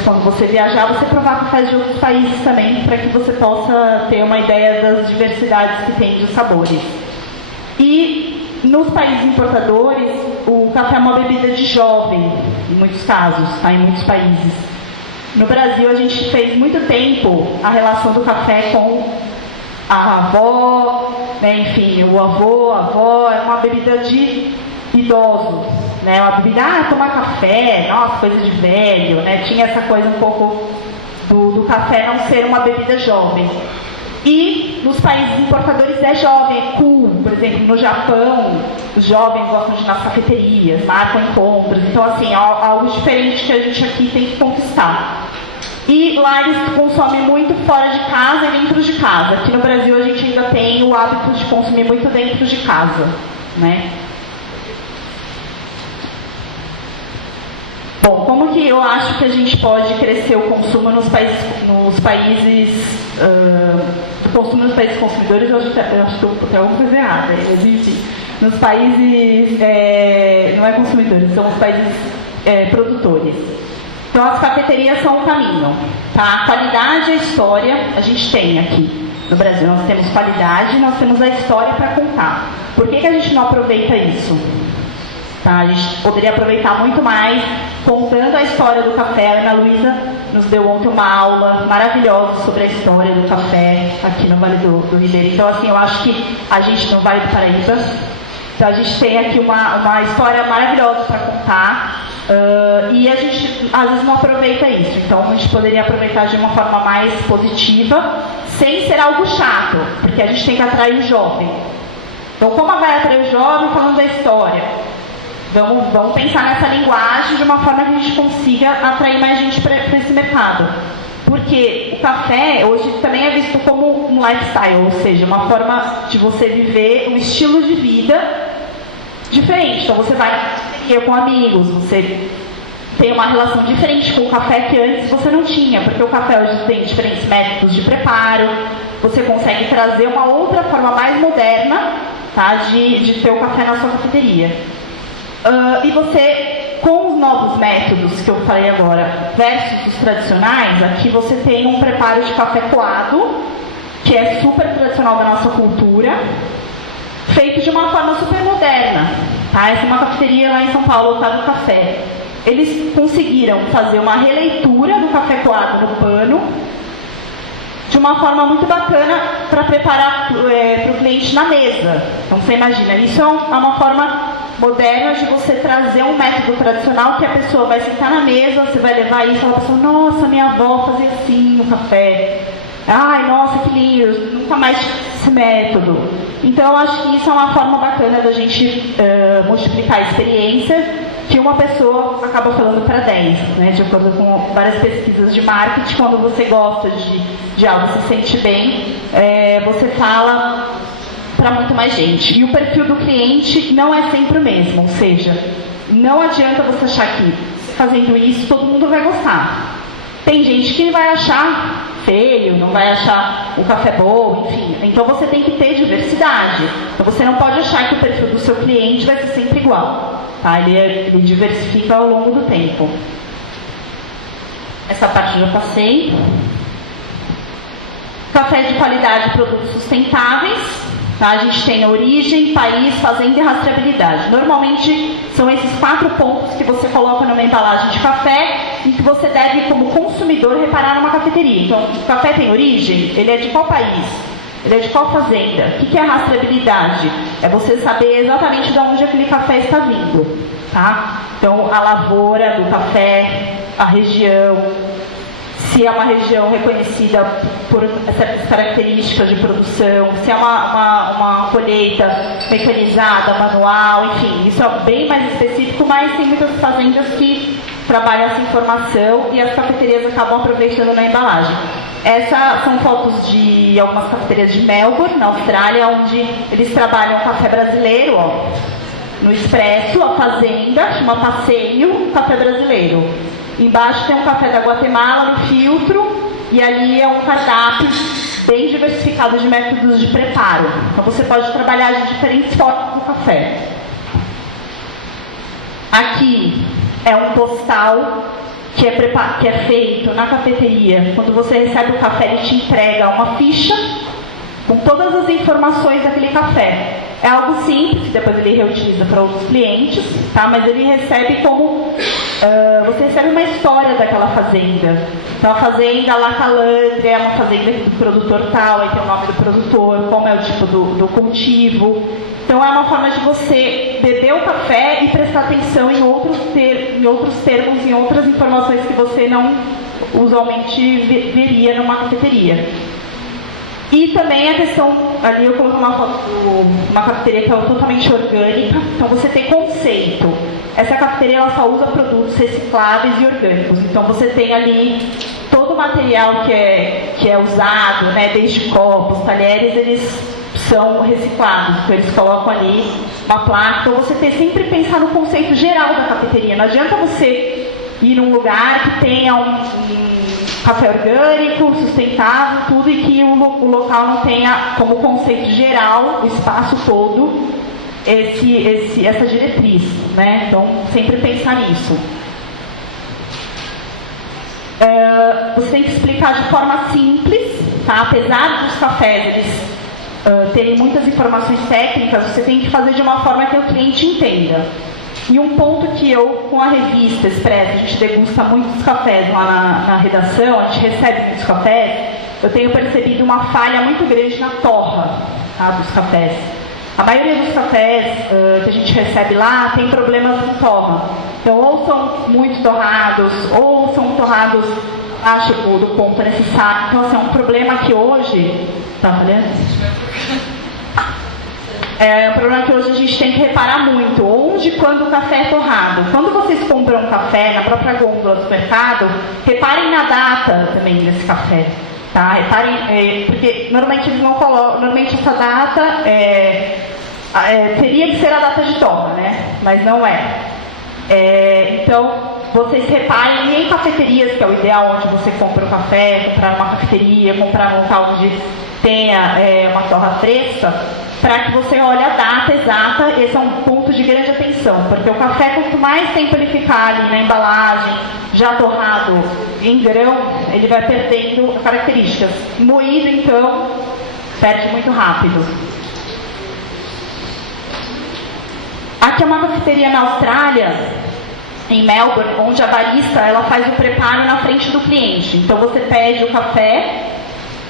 quando você viajar, você provar cafés de outros países também, para que você possa ter uma ideia das diversidades que tem de sabores. E nos países importadores, o café é uma bebida de jovem, em muitos casos, tá? Em muitos países. No Brasil, a gente fez muito tempo a relação do café com a avó, né? Enfim, o avô, a avó, é uma bebida de idoso, né? Uma bebida, tomar café, nossa, coisa de velho, né? Tinha essa coisa um pouco do café não ser uma bebida jovem. E nos países importadores é jovem, é cool. Por exemplo, no Japão, os jovens gostam de ir nas cafeterias, marcam encontros. Então, assim, é algo diferente que a gente aqui tem que conquistar. E lá eles consomem muito fora de casa e dentro de casa. Aqui no Brasil a gente ainda tem o hábito de consumir muito dentro de casa, né? Bom, como que eu acho que a gente pode crescer o consumo nos países o consumo nos países consumidores? Eu acho que tem alguma coisa errada, mas enfim, nos países não é consumidores, são os países produtores. Então as cafeterias são o caminho, tá? A qualidade e a história a gente tem aqui no Brasil. Nós temos qualidade e nós temos a história para contar. Por que a gente não aproveita isso? tá? A gente poderia aproveitar muito mais contando a história do café. A Ana Luísa nos deu ontem uma aula maravilhosa sobre a história do café aqui no Vale do Ribeira. Então, assim, eu acho que a gente no Vale do Paraíba, então a gente tem aqui uma história maravilhosa para contar. E a gente às vezes não aproveita isso, então a gente poderia aproveitar de uma forma mais positiva, sem ser algo chato, porque a gente tem que atrair o jovem. Então, como vai atrair o jovem falando da história? Vamos pensar nessa linguagem de uma forma que a gente consiga atrair mais gente para esse mercado. Porque o café hoje também é visto como um lifestyle, ou seja, uma forma de você viver um estilo de vida diferente. Então você vai com amigos, você tem uma relação diferente com o café que antes você não tinha, porque o café hoje tem diferentes métodos de preparo, você consegue trazer uma outra forma mais moderna, tá, de ter o café na sua cafeteria. E você, com os novos métodos que eu falei agora, versus os tradicionais, aqui você tem um preparo de café coado, que é super tradicional da nossa cultura, feito de uma forma super moderna. Tá? Essa é uma cafeteria lá em São Paulo, Otávio Café. Eles conseguiram fazer uma releitura do café coado no pano, de uma forma muito bacana para preparar para o cliente na mesa. Então você imagina, isso é uma forma moderna de você trazer um método tradicional que a pessoa vai sentar na mesa, você vai levar isso e falar, pessoa, nossa, minha avó fazia assim o café. Ai, nossa, que lindo, nunca mais tive esse método. Então, eu acho que isso é uma forma bacana da gente multiplicar a experiência, que uma pessoa acaba falando para 10, né? De acordo com várias pesquisas de marketing, quando você gosta de algo, se sente bem, você fala para muito mais gente. E o perfil do cliente não é sempre o mesmo, ou seja, não adianta você achar que fazendo isso todo mundo vai gostar. Tem gente que vai achar feio, não vai achar o café bom, enfim. Então você tem que ter diversidade. Então você não pode achar que o perfil do seu cliente vai ser sempre igual. Tá? Ele diversifica ao longo do tempo. Essa parte eu já passei. Café de qualidade e produtos sustentáveis. Tá? A gente tem origem, país, fazenda e rastreabilidade. Normalmente são esses 4 pontos que você coloca numa embalagem de café e que você deve, como consumidor, reparar numa cafeteria. Então, o café tem origem? Ele é de qual país? Ele é de qual fazenda? O que é a rastreabilidade? É você saber exatamente de onde aquele café está vindo. Tá? Então, a lavoura do café, a região, se é uma região reconhecida por certas características de produção, se é uma colheita mecanizada, manual, enfim, isso é bem mais específico, mas tem muitas fazendas que trabalham essa informação e as cafeterias acabam aproveitando na embalagem. Essas são fotos de algumas cafeterias de Melbourne, na Austrália, onde eles trabalham café brasileiro, ó, no expresso, a fazenda, chama Passeio, café brasileiro. Embaixo tem um café da Guatemala no filtro e ali é um cardápio bem diversificado de métodos de preparo. Então você pode trabalhar de diferentes formas do café. Aqui é um postal que é feito na cafeteria. Quando você recebe o café, ele te entrega uma ficha com todas as informações daquele café. É algo simples, depois ele reutiliza para outros clientes, tá? Mas ele recebe como... você recebe uma história daquela fazenda. Então a fazenda La Calandria é uma fazenda do produtor tal, aí tem o nome do produtor, como é o tipo do cultivo. Então é uma forma de você beber o café e prestar atenção em outros termos, em outras informações que você não usualmente veria numa cafeteria. E também a questão, ali eu coloquei uma foto de uma cafeteria que é totalmente orgânica, então você tem conceito. Essa cafeteria ela só usa produtos recicláveis e orgânicos, então você tem ali todo o material que é usado, né, desde copos, talheres, eles são reciclados, então eles colocam ali uma placa, então você tem sempre que pensar no conceito geral da cafeteria. Não adianta você ir num lugar que tenha um café orgânico, sustentável, tudo, e que o local não tenha como conceito geral, o espaço todo, essa diretriz, né? Então, sempre pensar nisso. Você tem que explicar de forma simples, tá? Apesar dos cafés eles terem muitas informações técnicas, você tem que fazer de uma forma que o cliente entenda. E um ponto que eu, com a revista Expresso, a gente degusta muitos cafés lá na redação, a gente recebe muitos cafés, eu tenho percebido uma falha muito grande na torra, tá, dos cafés. A maioria dos cafés que a gente recebe lá tem problemas de torra. Então, ou são muito torrados, ou são torrados abaixo do ponto necessário. Então, assim, é um problema que hoje... Tá falhando? É um problema que hoje a gente tem que reparar muito. Onde e quando o café é torrado. Quando vocês compram um café na própria gôndola do supermercado, reparem na data também desse café. Tá? Reparem, porque normalmente eles não colocam, normalmente essa data teria que ser a data de torra, né? Mas não é. Então, vocês reparem em cafeterias, que é o ideal, onde você compra o café, comprar numa cafeteria, comprar num local onde tenha uma torra fresca, para que você olhe a data exata. Esse é um ponto de grande atenção, porque o café, quanto mais tempo ele ficar ali na embalagem, já torrado em grão, ele vai perdendo características. Moído, então, perde muito rápido. Aqui é uma cafeteria na Austrália, em Melbourne, onde a barista ela faz o preparo na frente do cliente. Então você pede o café,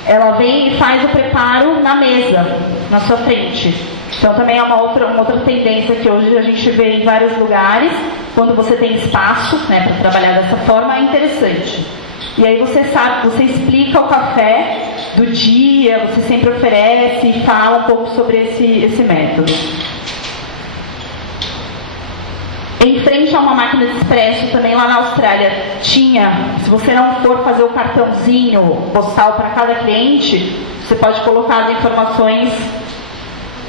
ela vem e faz o preparo na mesa, na sua frente. Então também é uma outra tendência que hoje a gente vê em vários lugares. Quando você tem espaço, né, para trabalhar dessa forma, é interessante. E aí você explica o café do dia, você sempre oferece e fala um pouco sobre esse método. Em frente a uma máquina de expresso, também lá na Austrália, tinha, se você não for fazer o cartãozinho postal para cada cliente, você pode colocar as informações,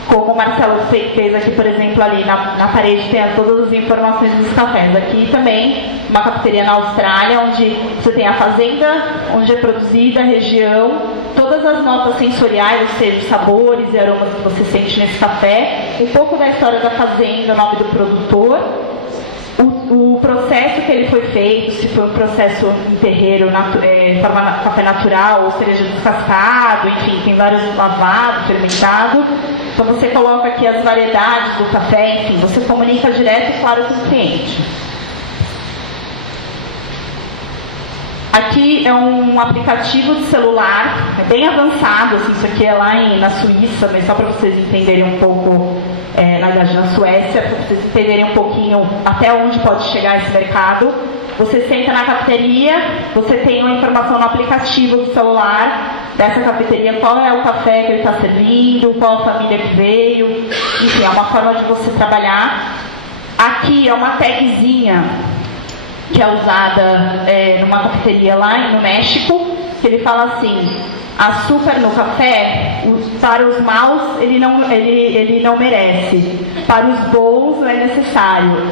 como o Marcelo fez aqui, por exemplo, ali na parede tem todas as informações dos cafés. Aqui também, uma cafeteria na Austrália, onde você tem a fazenda, onde é produzida, a região, todas as notas sensoriais, ou seja, os sabores e aromas que você sente nesse café, um pouco da história da fazenda, o nome do produtor, o processo que ele foi feito, se foi um processo em terreiro, café natural, ou cereja descascado, enfim, tem vários lavados, fermentado. Então você coloca aqui as variedades do café, enfim, você comunica direto e claro com o cliente. Aqui é um aplicativo de celular, é bem avançado, assim, isso aqui é lá na Suíça, mas só para vocês entenderem um pouco, na verdade na Suécia, para vocês entenderem um pouquinho até onde pode chegar esse mercado. Você senta na cafeteria, você tem uma informação no aplicativo do celular dessa cafeteria, qual é o café que ele está servindo, qual a família que veio, enfim, é uma forma de você trabalhar. Aqui é uma tagzinha que é usada numa cafeteria lá no México, que ele fala assim: açúcar no café, para os maus ele não merece, para os bons é necessário.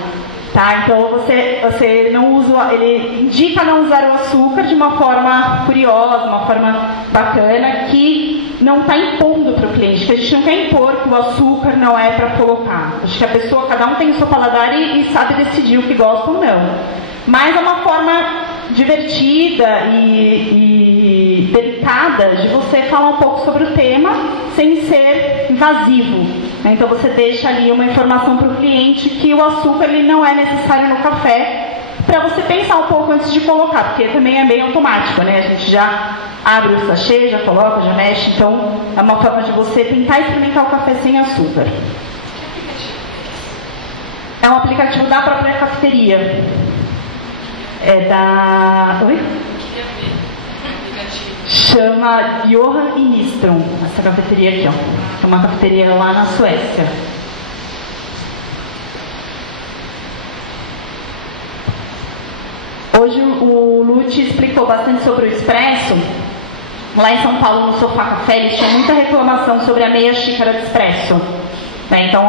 Tá? Então você não usa, ele indica não usar o açúcar de uma forma curiosa, uma forma bacana, que não está impondo para o cliente, que a gente não quer impor que o açúcar não é para colocar. Acho que a pessoa, cada um tem o seu paladar e sabe decidir o que gosta ou não. Mas é uma forma divertida e delicada de você falar um pouco sobre o tema sem ser invasivo. Então você deixa ali uma informação para o cliente que o açúcar ele não é necessário no café, para você pensar um pouco antes de colocar, porque também é meio automático, né? A gente já abre o sachê, já coloca, já mexe, então é uma forma de você tentar experimentar o café sem açúcar. É um aplicativo da própria cafeteria. É da... Oi? Chama Johan e Nistron, essa cafeteria aqui, ó. É uma cafeteria lá na Suécia. Hoje o Lute explicou bastante sobre o expresso. Lá em São Paulo, no Sofá Café, eles tinham muita reclamação sobre a meia xícara de expresso. Então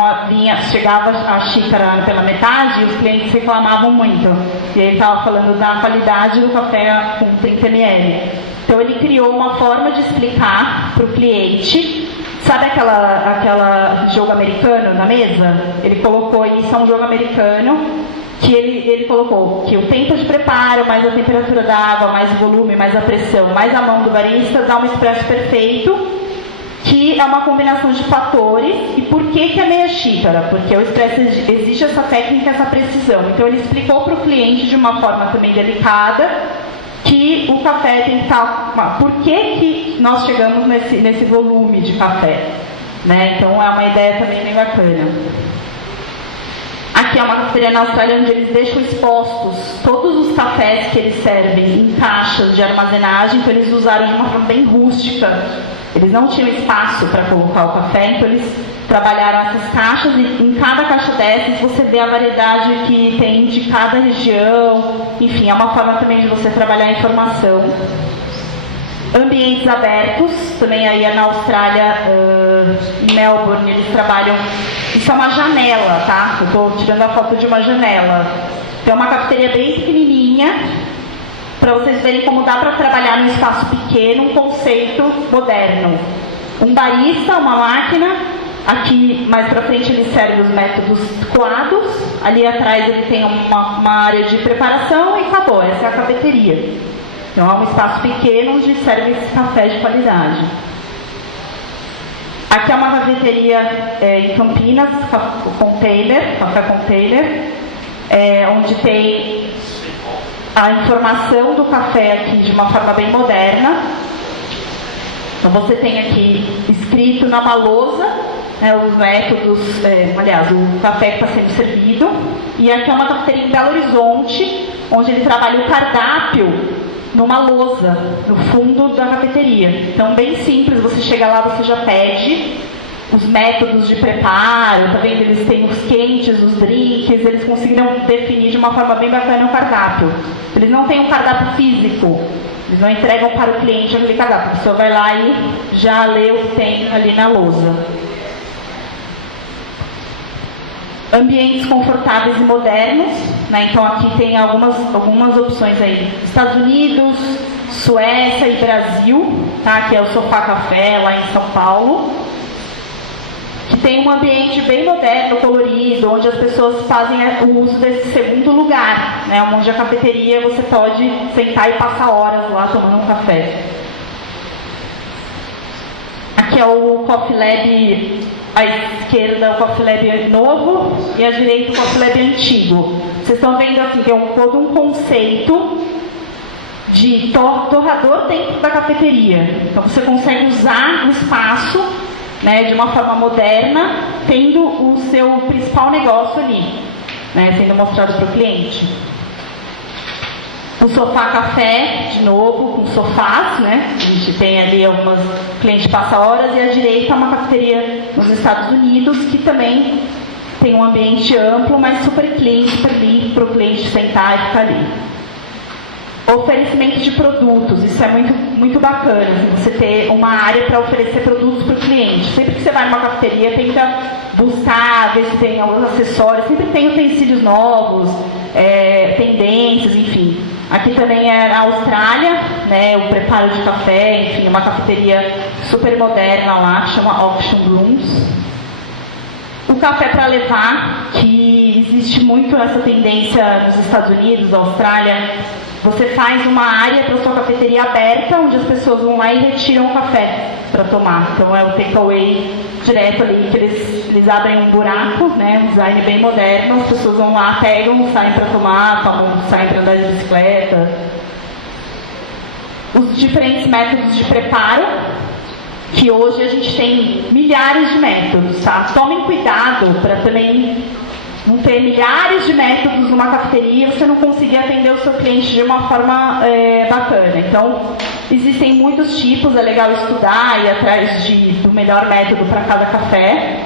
chegava a xícara pela metade e os clientes reclamavam muito. E ele estava falando da qualidade do café com 30 ml. Então ele criou uma forma de explicar para o cliente. Sabe aquela jogo americano na mesa? Ele colocou isso, é um jogo americano, que ele colocou que o tempo de preparo, mais a temperatura da água, mais o volume, mais a pressão, mais a mão do barista, dá um expresso perfeito, que que é uma combinação de fatores. E por que é meia xícara? Porque o espresso exige essa técnica, essa precisão. Então ele explicou para o cliente de uma forma também delicada que o café tem que estar... Por que nós chegamos nesse volume de café? Né? Então é uma ideia também bem bacana. Aqui é uma cafeteria na Austrália onde eles deixam expostos todos os cafés que eles servem em caixas de armazenagem. Então eles usaram de uma forma bem rústica. Eles não tinham espaço para colocar o café, então eles trabalharam essas caixas e em cada caixa dessas você vê a variedade que tem de cada região. Enfim, é uma forma também de você trabalhar a informação. Ambientes abertos, também aí na Austrália, em Melbourne, eles trabalham... Isso é uma janela, tá? Eu estou tirando a foto de uma janela. Então é uma cafeteria bem pequenininha, para vocês verem como dá para trabalhar num espaço pequeno, um conceito moderno. Um barista, uma máquina, aqui mais para frente ele serve os métodos coados, ali atrás ele tem uma área de preparação e acabou, essa é a cafeteria. Então é um espaço pequeno onde serve esse café de qualidade. Aqui é uma cafeteria em Campinas, café container, onde tem a informação do café aqui de uma forma bem moderna. Então você tem aqui escrito numa lousa, né, os métodos, o café que está sendo servido. E aqui é uma cafeteria em Belo Horizonte, onde ele trabalha o cardápio numa lousa, no fundo da cafeteria. Então, bem simples, você chega lá, você já pede os métodos de preparo, tá vendo? Eles têm os quentes, os drinks, eles conseguiram definir de uma forma bem bacana o cardápio. Eles não têm um cardápio físico, eles não entregam para o cliente aquele cardápio, a pessoa vai lá e já lê o que tem ali na lousa. Ambientes confortáveis e modernos, né? Então aqui tem algumas opções aí. Estados Unidos, Suécia e Brasil, tá? Que é o Sofá Café lá em São Paulo, que tem um ambiente bem moderno, colorido, onde as pessoas fazem o uso desse segundo lugar, né? Onde a cafeteria você pode sentar e passar horas lá tomando um café. Aqui é o Coffee Lab, à esquerda o Coffee Lab novo e à direita o Coffee Lab antigo. Vocês estão vendo aqui que é todo um conceito de torrador dentro da cafeteria. Então você consegue usar o espaço, né, de uma forma moderna, tendo o seu principal negócio ali, né, sendo mostrado para o cliente. O Sofá Café, de novo, com sofás, né? A gente tem ali algumas... O cliente passa horas, e à direita é uma cafeteria nos Estados Unidos, que também tem um ambiente amplo, mas super clean, super limpo, para o cliente sentar e ficar ali. Oferecimento de produtos, isso é muito bacana, você ter uma área para oferecer produtos para o cliente. Sempre que você vai numa cafeteria, tenta buscar, ver se tem alguns acessórios, sempre tem utensílios novos, tendências, enfim. Aqui também é a Austrália, né, o preparo de café, enfim, uma cafeteria super moderna lá, que chama Auction Blooms. O café para levar, que existe muito essa tendência nos Estados Unidos, na Austrália. Você faz uma área para a sua cafeteria aberta, onde as pessoas vão lá e retiram o café para tomar. Então é o takeaway direto ali, que eles abrem um buraco, né, um design bem moderno, as pessoas vão lá, pegam, saem para tomar, saem para andar de bicicleta. Os diferentes métodos de preparo, que hoje a gente tem milhares de métodos, tá? Tomem cuidado para também não ter milhares de métodos numa cafeteria e você não conseguir atender o seu cliente de uma forma bacana. Então, existem muitos tipos, é legal estudar e ir atrás do melhor método para cada café.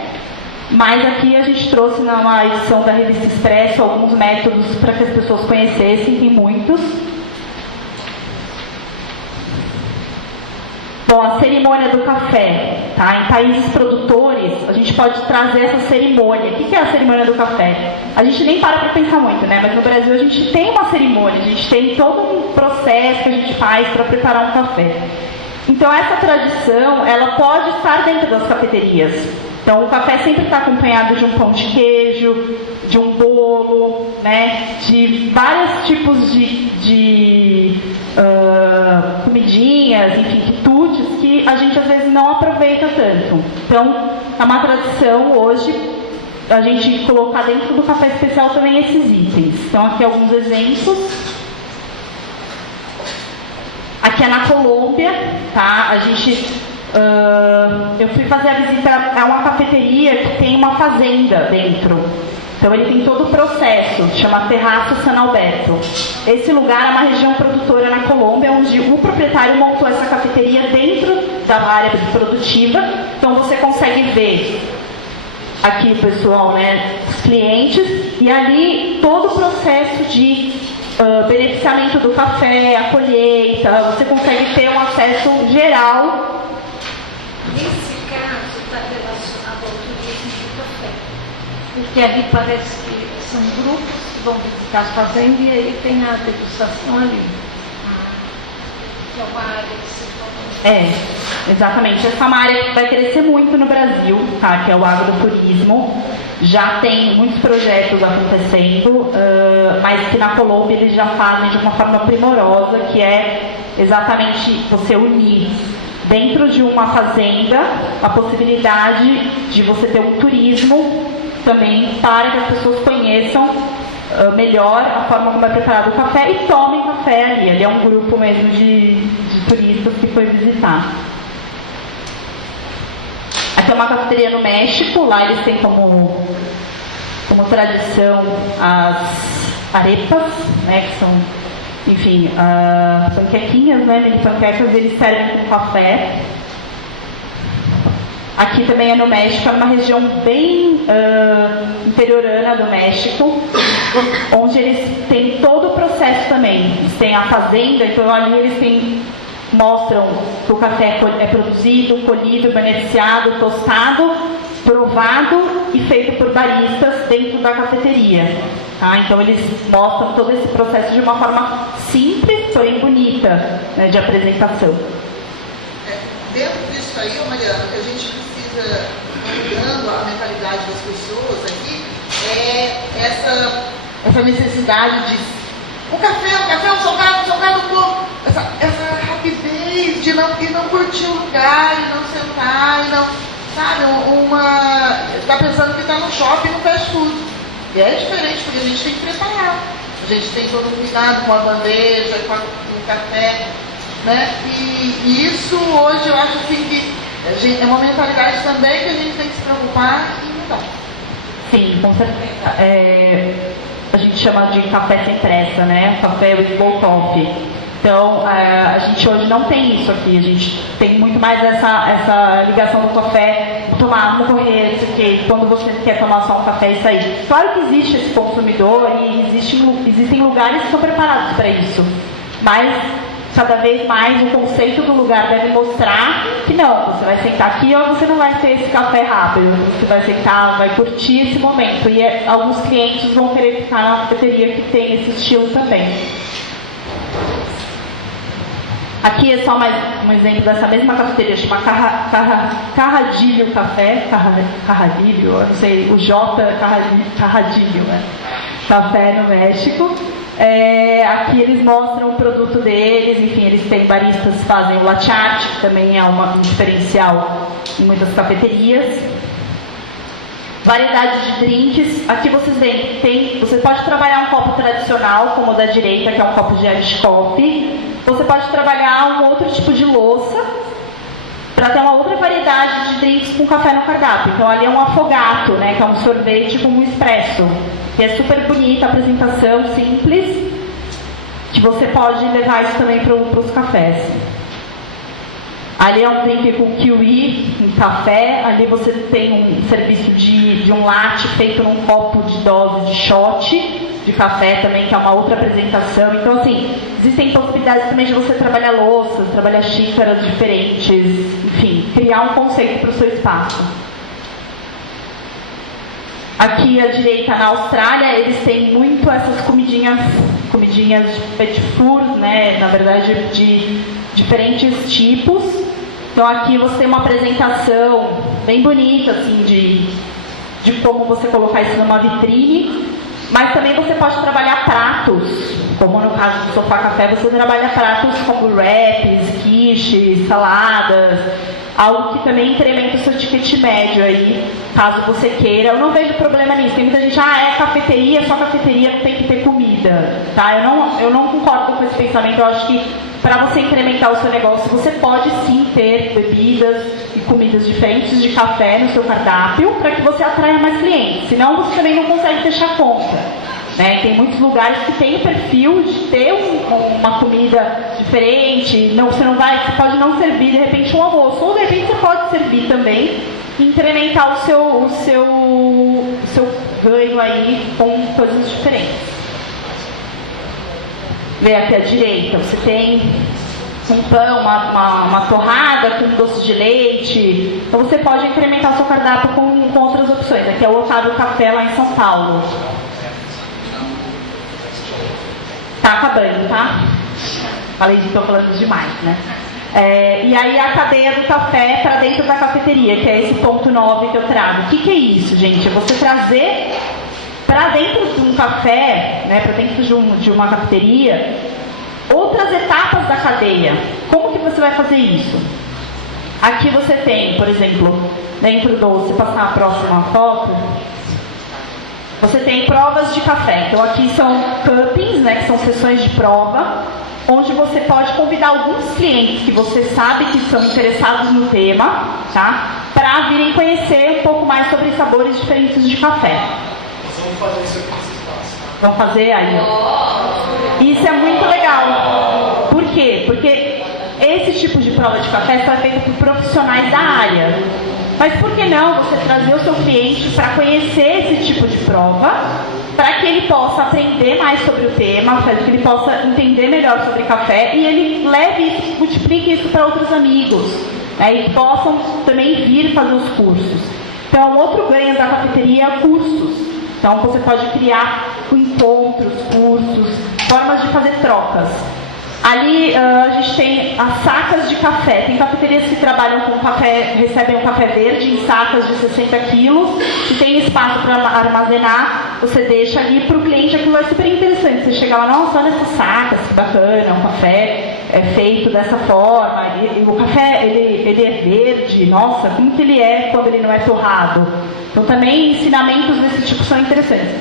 Mas aqui a gente trouxe numa edição da Revista Expresso alguns métodos para que as pessoas conhecessem, tem muitos. Bom, a cerimônia do café, tá? Em países produtores, a gente pode trazer essa cerimônia. O que é a cerimônia do café? A gente nem para pensar muito, né? Mas no Brasil a gente tem uma cerimônia, a gente tem todo um processo que a gente faz para preparar um café. Então essa tradição, ela pode estar dentro das cafeterias. Então o café sempre está acompanhado de um pão de queijo, de um bolo, né? De vários tipos de comidinha, coisinhas, enfim, quitutes que a gente às vezes não aproveita tanto. Então, é uma tradição hoje a gente colocar dentro do café especial também esses itens. Então, aqui alguns exemplos. Aqui é na Colômbia, tá? A gente, eu fui fazer a visita a uma cafeteria que tem uma fazenda dentro. Então ele tem todo o processo, chama Terraço San Alberto. Esse lugar é uma região produtora na Colômbia, onde o proprietário montou essa cafeteria dentro da área produtiva. Então você consegue ver aqui o pessoal, né, os clientes, e ali todo o processo de beneficiamento do café, a colheita, você consegue ter um acesso geral. Nesse caso está relacionado ao turismo do café, porque ali parece que são grupos que vão visitar as fazendas e aí tem a degustação ali. Que é uma área que se exatamente. Essa é uma área que vai crescer muito no Brasil, tá? Que é o agroturismo. Já tem muitos projetos acontecendo, mas que na Colômbia eles já fazem de uma forma primorosa, que é exatamente você unir dentro de uma fazenda a possibilidade de você ter um turismo também para que as pessoas conheçam melhor a forma como é preparado o café e tomem café ali. Ali é um grupo mesmo de turistas que foi visitar. Aqui é uma cafeteria no México, lá eles têm como tradição as arepas, né, que são, enfim, panquequinhas, né, mini panquecas, eles servem com café. Aqui também é no México, é uma região bem interiorana do México, onde eles têm todo o processo também. Eles têm a fazenda, então ali eles mostram que o café é produzido, colhido, beneficiado, tostado, provado e feito por baristas dentro da cafeteria. Tá? Então eles mostram todo esse processo de uma forma simples, porém bonita, né, de apresentação. Dentro disso aí, Mariana, que a gente precisa mudando a mentalidade das pessoas aqui, é essa necessidade de um café, um salgado pouco, essa rapidez de não curtir o lugar, e não sentar, e não, sabe, tá pensando que está no shopping, no fast food. E é diferente, porque a gente tem que preparar. A gente tem todo um cuidado com a bandeja, com o café, né? E isso hoje eu acho assim que é uma mentalidade também que a gente tem que se preocupar e mudar. Sim, com certeza. A gente chama de café sem pressa, né? Café with slow coffee. Então, a gente hoje não tem isso aqui. A gente tem muito mais essa ligação do café, tomar, não correr, isso aqui, quando você quer tomar só um café e sair. Claro que existe esse consumidor e existem lugares que são preparados para isso. Mas cada vez mais o conceito do lugar deve mostrar que não, você vai sentar aqui ou você não vai ter esse café rápido, você vai sentar, vai curtir esse momento. E alguns clientes vão querer ficar na cafeteria que tem esse estilo também. Aqui é só mais um exemplo dessa mesma cafeteria, chama Carradilho Café, Carradilho, eu não sei, o J Carradilho, né? Café no México. Aqui eles mostram o produto deles, enfim, eles têm baristas que fazem o latte art, que também é um diferencial em muitas cafeterias. Variedade de drinks. Aqui vocês veem, você pode trabalhar um copo tradicional, como o da direita, que é um copo de Irish Coffee. Você pode trabalhar um outro tipo de louça para ter uma outra variedade de drinks com café no cardápio. Então ali é um afogato, né, que é um sorvete com um espresso. E é super bonita a apresentação, simples, que você pode levar isso também para os cafés. Ali é um drink com kiwi, um café. Ali você tem um serviço de um latte feito num copo de dose de shot de café também, que é uma outra apresentação. Então, assim, existem possibilidades também de você trabalhar louças, trabalhar xícaras diferentes, enfim, criar um conceito para o seu espaço. Aqui à direita, na Austrália, eles têm muito essas comidinhas de petit four, né, na verdade, de diferentes tipos. Então aqui você tem uma apresentação bem bonita, assim, de como você colocar isso numa vitrine. Mas também você pode trabalhar pratos, como no caso do Sofá Café, você trabalha pratos como wraps, quiches, sanduíches, saladas, algo que também incrementa o seu ticket médio aí, caso você queira. Eu não vejo problema nisso. Tem muita gente, é cafeteria, só cafeteria não tem que ter comida, tá? Eu não concordo com esse pensamento. Eu acho que para você incrementar o seu negócio, você pode sim ter bebidas e comidas diferentes de café no seu cardápio, para que você atraia mais clientes. Senão você também não consegue fechar conta, né? Tem muitos lugares que tem o perfil de ter uma comida diferente. Você pode não servir de repente um almoço, ou de repente você pode servir também e incrementar o seu ganho aí com coisas diferentes. Vê aqui à direita, você tem um pão, uma torrada com doce de leite. Então você pode incrementar o seu cardápio com outras opções. Aqui é o Otávio Café lá em São Paulo. Tá acabando, tá? Falei que estou falando demais, né? E aí a cadeia do café para dentro da cafeteria, que é esse ponto 9 que eu trago. O que é isso, gente? É você trazer para dentro de um café, né, para dentro de uma cafeteria, outras etapas da cadeia. Como que você vai fazer isso? Aqui você tem, por exemplo, dentro do... Se passar a próxima foto, você tem provas de café. Então aqui são cuppings, né, que são sessões de prova, onde você pode convidar alguns clientes que você sabe que são interessados no tema, tá? Para virem conhecer um pouco mais sobre sabores diferentes de café. Vamos fazer isso aqui nesse espaço. Vão fazer aí. Isso é muito legal. Por quê? Porque esse tipo de prova de café está feito por profissionais da área. Mas por que não você trazer o seu cliente para conhecer esse tipo de prova, para que ele possa aprender mais sobre o tema, para que ele possa entender melhor sobre café e ele leve isso, multiplique isso para outros amigos, né, e possam também vir fazer os cursos. Então, outro ganho da cafeteria é cursos. Então, você pode criar encontros, cursos, formas de fazer trocas. Ali a gente tem as sacas de café. Tem cafeterias que trabalham com café, recebem um café verde em sacas de 60 quilos. Se tem espaço para armazenar, você deixa ali para o cliente. Aquilo é super interessante. Você chega lá, nossa, olha essas sacas, que bacana, um café é feito dessa forma. E o café, ele é verde, nossa, como que ele é quando ele não é torrado? Então também ensinamentos desse tipo são interessantes.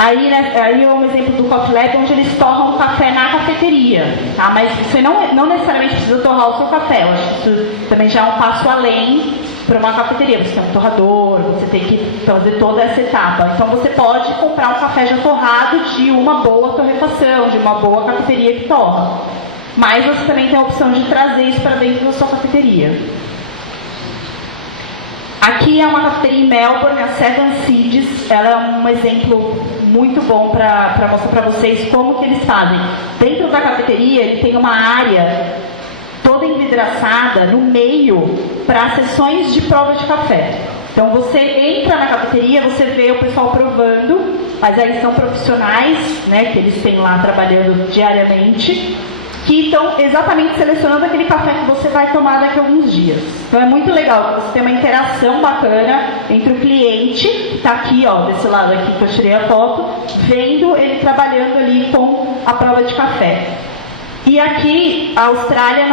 Aí é um exemplo do Coffee Lab, onde eles torram o café na cafeteria, tá? Mas você não necessariamente precisa torrar o seu café. Eu acho que isso também já é um passo além para uma cafeteria. Você tem um torrador, você tem que fazer toda essa etapa. Então você pode comprar um café já torrado de uma boa torrefação, de uma boa cafeteria que torra. Mas você também tem a opção de trazer isso para dentro da sua cafeteria. Aqui é uma cafeteria em Melbourne, a Seven Seeds. Ela é um exemplo muito bom para mostrar para vocês como que eles fazem. Dentro da cafeteria, ele tem uma área toda envidraçada no meio para sessões de prova de café. Então você entra na cafeteria, você vê o pessoal provando, mas aí são profissionais, né, que eles têm lá trabalhando diariamente, que estão exatamente selecionando aquele café que você vai tomar daqui a alguns dias. Então é muito legal, você tem uma interação bacana entre o cliente, que está aqui, ó, desse lado aqui que eu tirei a foto, vendo ele trabalhando ali com a prova de café. E aqui, a Austrália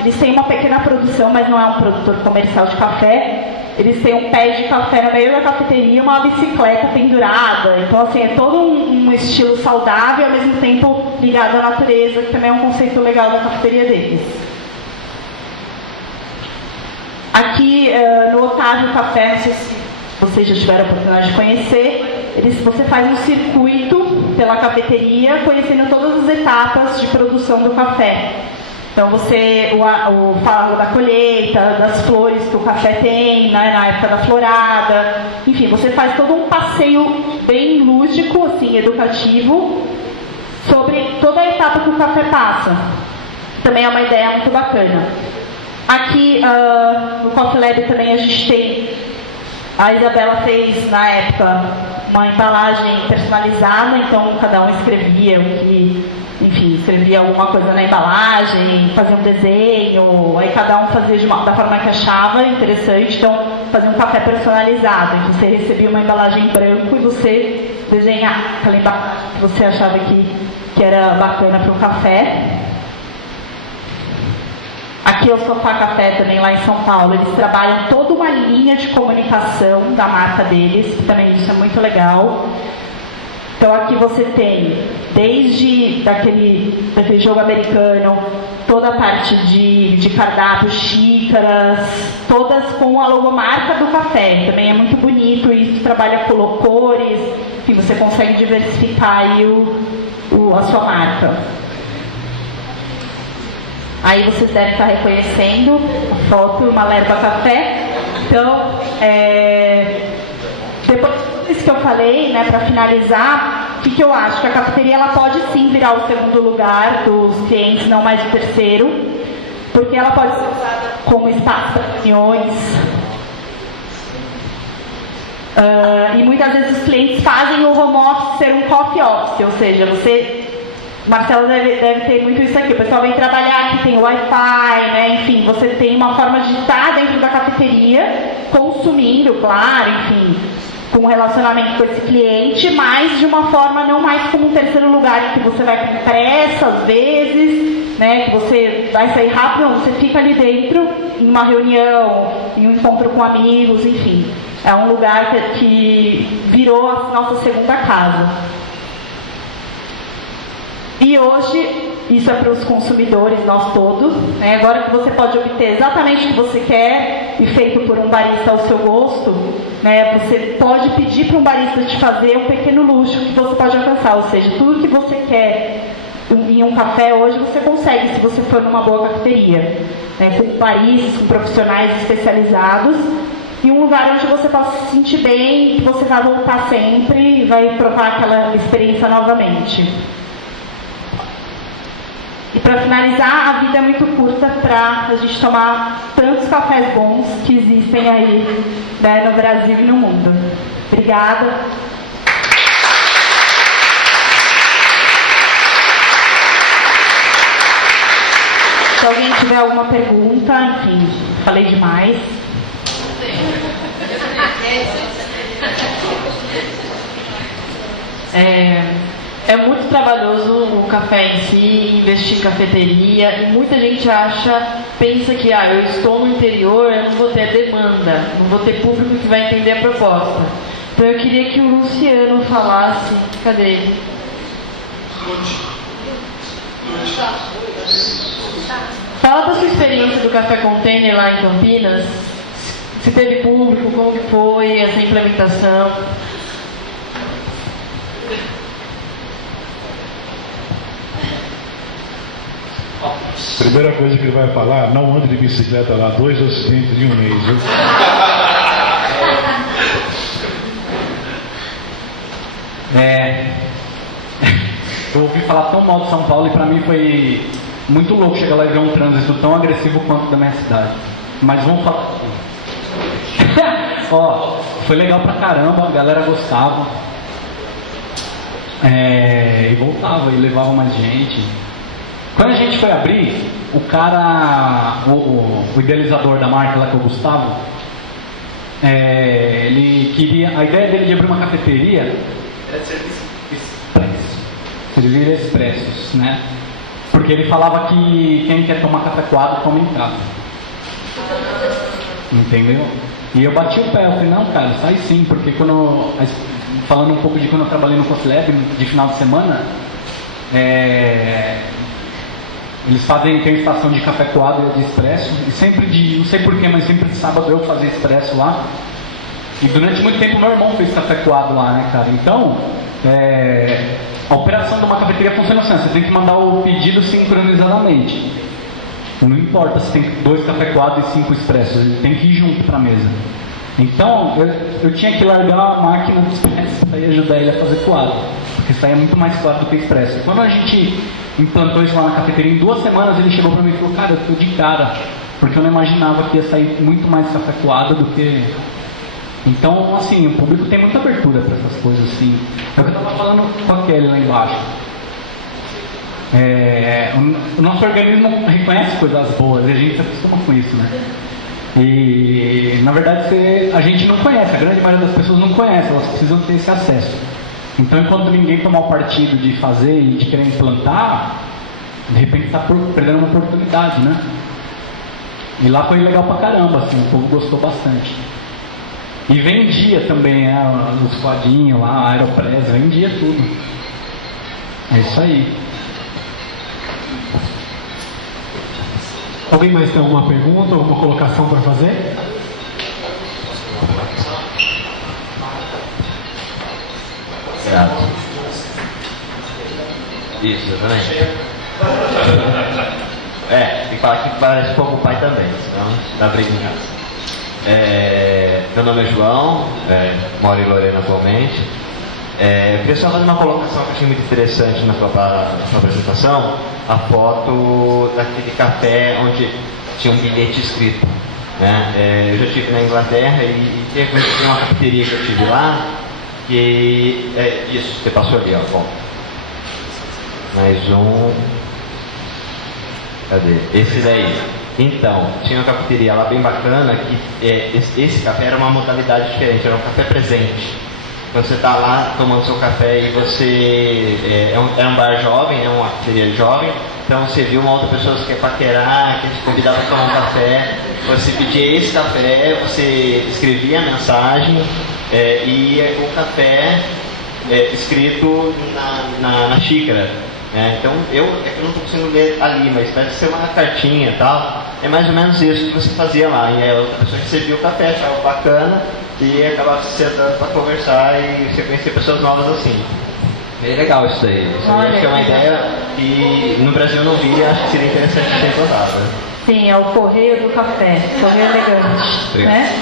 eles têm uma pequena produção, mas não é um produtor comercial de café. Eles têm um pé de café no meio da cafeteria e uma bicicleta pendurada. Então, assim, é todo um estilo saudável, ao mesmo tempo ligado à natureza, que também é um conceito legal da cafeteria deles. Aqui, no Otávio Café, não sei se vocês já tiveram a oportunidade de conhecer, você faz um circuito pela cafeteria, conhecendo todas as etapas de produção do café. Então você fala da colheita, das flores que o café tem, né, na época da florada. Enfim, você faz todo um passeio bem lúdico, assim, educativo, sobre toda a etapa que o café passa. Também é uma ideia muito bacana. Aqui no Coffee Lab também a gente tem, a Isabela fez na época uma embalagem personalizada, então cada um escrevia escrevia alguma coisa na embalagem, fazia um desenho, aí cada um fazia da forma que achava interessante, então fazia um café personalizado, em que você recebia uma embalagem em branco e você desenhava aquela embalagem que você achava que era bacana para o café. Aqui é o Sofá Café também, lá em São Paulo. Eles trabalham toda uma linha de comunicação da marca deles, que também isso é muito legal. Então aqui você tem, desde daquele jogo americano, toda a parte de cardápio, xícaras, todas com a logomarca do café. Também é muito bonito, isso trabalha com cores, que você consegue diversificar aí a sua marca. Aí vocês devem estar reconhecendo a foto, uma Lerba Café. Então, depois de tudo isso que eu falei, né, para finalizar, o que eu acho? Que a cafeteria ela pode sim virar o segundo lugar dos clientes, não mais o terceiro, porque ela pode ser usada como espaço para reuniões. E muitas vezes os clientes fazem o home office ser um coffee office, ou seja, Marcelo deve ter muito isso aqui. O pessoal vem trabalhar aqui, tem o Wi-Fi, né? Enfim, você tem uma forma de estar dentro da cafeteria, consumindo, claro, enfim, com um relacionamento com esse cliente, mas de uma forma não mais como um terceiro lugar, que você vai com pressa, às vezes, né? Que você vai sair rápido, não, você fica ali dentro, em uma reunião, em um encontro com amigos, enfim. É um lugar que virou a nossa segunda casa. E hoje, isso é para os consumidores, nós todos, né? Agora que você pode obter exatamente o que você quer e feito por um barista ao seu gosto, né? Você pode pedir para um barista te fazer um pequeno luxo que você pode alcançar, ou seja, tudo que você quer em um café hoje você consegue se você for numa boa cafeteria, né? Com baristas, com profissionais especializados e um lugar onde você possa se sentir bem, que você vai voltar sempre e vai provar aquela experiência novamente. E para finalizar, a vida é muito curta para a gente tomar tantos cafés bons que existem aí, né, no Brasil e no mundo. Obrigada. Se alguém tiver alguma pergunta, enfim, falei demais. É muito trabalhoso o café em si, investir em cafeteria, e muita gente pensa que eu estou no interior, eu não vou ter demanda, não vou ter público que vai entender a proposta. Então eu queria que o Luciano falasse, cadê ele? Fala da sua experiência do Café Container lá em Campinas, se teve público, como que foi essa implementação. Primeira coisa que ele vai falar, não ande de bicicleta lá, 2 acidentes em um mês, viu? Eu ouvi falar tão mal de São Paulo e pra mim foi muito louco chegar lá e ver um trânsito tão agressivo quanto da minha cidade. Mas vamos falar. Foi legal pra caramba, a galera gostava. E voltava e levava mais gente. Quando a gente foi abrir, o cara, o idealizador da marca lá, que é o Gustavo, ele queria, a ideia dele de abrir uma cafeteria era servir expressos, né? Porque ele falava que quem quer tomar café coado, toma em casa. Entendeu? E eu bati o pé, eu falei, não, cara, sai sim, porque falando um pouco de quando eu trabalhei no Coffee Lab, de final de semana, eles tem estação de café coado e de expresso, e sempre não sei porquê, mas sempre de sábado eu fazia expresso lá. E durante muito tempo meu irmão fez café coado lá, né, cara? Então, a operação de uma cafeteria funciona assim, você tem que mandar o pedido sincronizadamente. Não importa se tem 2 café coado e 5 expressos, ele tem que ir junto para a mesa. Então, eu tinha que largar a máquina do expresso para ajudar ele a fazer coado, porque isso aí é muito mais coado do que expresso. E quando a gente implantou isso lá na cafeteria, em 2 semanas ele chegou para mim e falou, cara, eu tô de cara, porque eu não imaginava que ia sair muito mais café coado do que... Então, assim, o público tem muita abertura para essas coisas, assim. É o que eu estava falando com a Kelly lá embaixo. O nosso organismo reconhece coisas boas e a gente se acostuma com isso, né? E, na verdade, a gente não conhece, a grande maioria das pessoas não conhece, elas precisam ter esse acesso. Então, enquanto ninguém tomar o partido de fazer e de querer implantar, de repente está perdendo uma oportunidade, né? E lá foi legal pra caramba, assim, o povo gostou bastante. E vendia também, os quadrinhos lá, a Aeropress, vendia tudo. É isso aí. Alguém mais tem alguma pergunta, alguma colocação para fazer? Obrigado. Isso, exatamente. Tem que falar que parece um pouco o pai também, senão dá briga em casa. Meu nome é João, moro em Lorena atualmente. Eu queria só fazer uma colocação que eu achei muito interessante na sua apresentação, a foto daquele café onde tinha um bilhete escrito. Né? Eu já estive na Inglaterra e tem uma cafeteria que eu estive lá, que isso, você passou ali, ó. Bom. Mais um. Cadê? Esse daí. Então, tinha uma cafeteria lá bem bacana que esse café era uma modalidade diferente, era um café presente. Quando você está lá tomando seu café e você é um bar jovem, uma cafeteria jovem, então você viu uma outra pessoa que quer paquerar, que te convidava para tomar um café, você pedia esse café, você escrevia a mensagem e o café escrito na xícara. Então eu não estou conseguindo ler ali, mas parece ser uma cartinha e tal. É mais ou menos isso que você fazia lá. E a outra pessoa recebia o café, achava bacana e acabava se sentando para conversar e você conhecer pessoas novas assim. Bem legal isso aí. Isso aí acho que é uma ideia que no Brasil eu não vi e acho que seria interessante ser implantada. Sim, é o correio do café, correio elegante, né?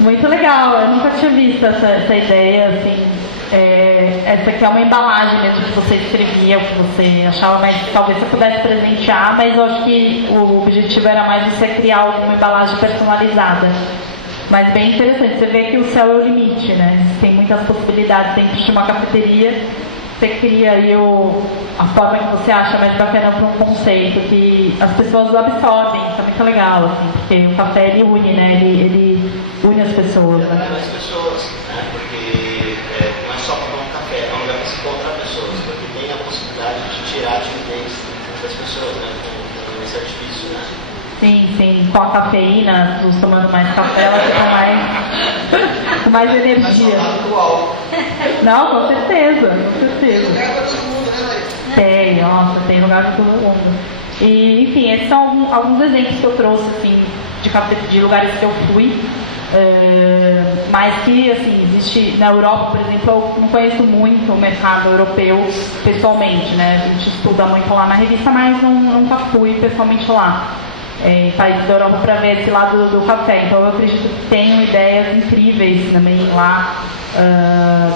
Muito legal, eu nunca tinha visto essa ideia, assim. Essa aqui é uma embalagem mesmo que você escrevia, o que você achava, mas talvez você pudesse presentear, mas eu acho que o objetivo era mais você criar uma embalagem personalizada. Mas bem interessante, você vê que o céu é o limite, né? Tem muitas possibilidades dentro de uma cafeteria. Você cria aí a forma que você acha mais bacana para um conceito que as pessoas absorvem, isso é muito legal, assim, porque o café ele une, né? Ele une as pessoas. Né? As pessoas, né? Porque não é só para um café, é um lugar para se encontrar pessoas, porque tem a possibilidade de tirar a timidez das pessoas, né? Com esse artifício, né? Sim, com a cafeína, as pessoas tomando mais café, elas ficam com mais energia. Não, com certeza. Tem lugar para todo mundo, né, Maria? Tem lugar para todo mundo. E, enfim, esses são alguns exemplos que eu trouxe, assim, de lugares que eu fui. Mas que, assim, existe na Europa, por exemplo, eu não conheço muito o mercado europeu pessoalmente, né? A gente estuda muito lá na revista, mas nunca fui pessoalmente lá. Em países da Europa para ver esse lado do café. Então eu acredito que tenham ideias incríveis também lá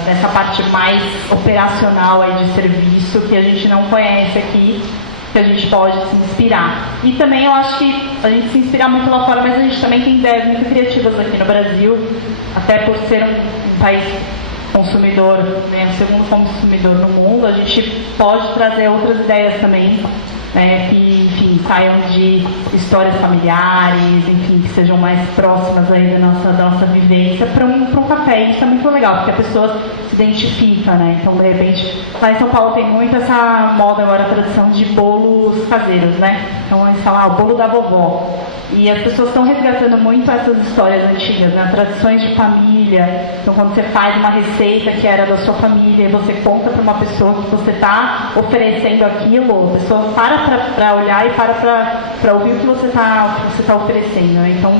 nessa parte mais operacional aí de serviço que a gente não conhece aqui, que a gente pode se inspirar. E também eu acho que a gente se inspira muito lá fora, mas a gente também tem ideias muito criativas aqui no Brasil, até por ser um país consumidor, né, o segundo consumidor no mundo, a gente pode trazer outras ideias também, né, que, enfim, saiam de histórias familiares, enfim, que sejam mais próximas aí da nossa vivência para um café. Isso é muito legal, porque a pessoa se identifica, né? Então, de repente, lá em São Paulo tem muito essa moda agora, a tradição de bolos caseiros, né? Então, eles falam, o bolo da vovó. E as pessoas estão resgatando muito essas histórias antigas, né? Tradições de família. Então, quando você faz uma receita que era da sua família e você conta para uma pessoa que você está oferecendo aquilo, a pessoa para olhar e para ouvir o que você está oferecendo, né? Então,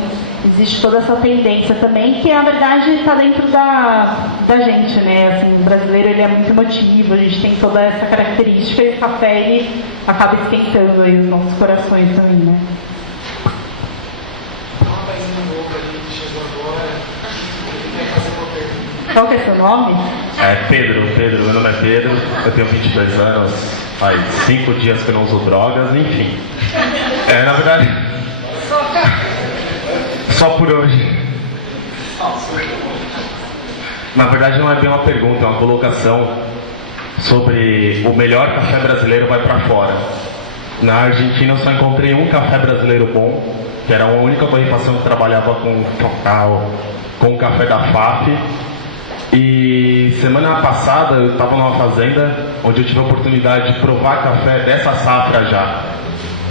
existe toda essa tendência também, que na verdade está dentro da gente, né? Assim, o brasileiro ele é muito emotivo, a gente tem toda essa característica e o café ele acaba esquentando aí os nossos corações também, né? Qual que é seu nome? Pedro, meu nome é Pedro, eu tenho 22 anos, faz 5 dias que eu não uso drogas, enfim. Na verdade, só por hoje. Na verdade não é bem uma pergunta, é uma colocação sobre o melhor café brasileiro vai para fora. Na Argentina eu só encontrei um café brasileiro bom, que era a única torrefação que trabalhava com cacau, com o café da FAF. E semana passada eu estava numa fazenda onde eu tive a oportunidade de provar café dessa safra já.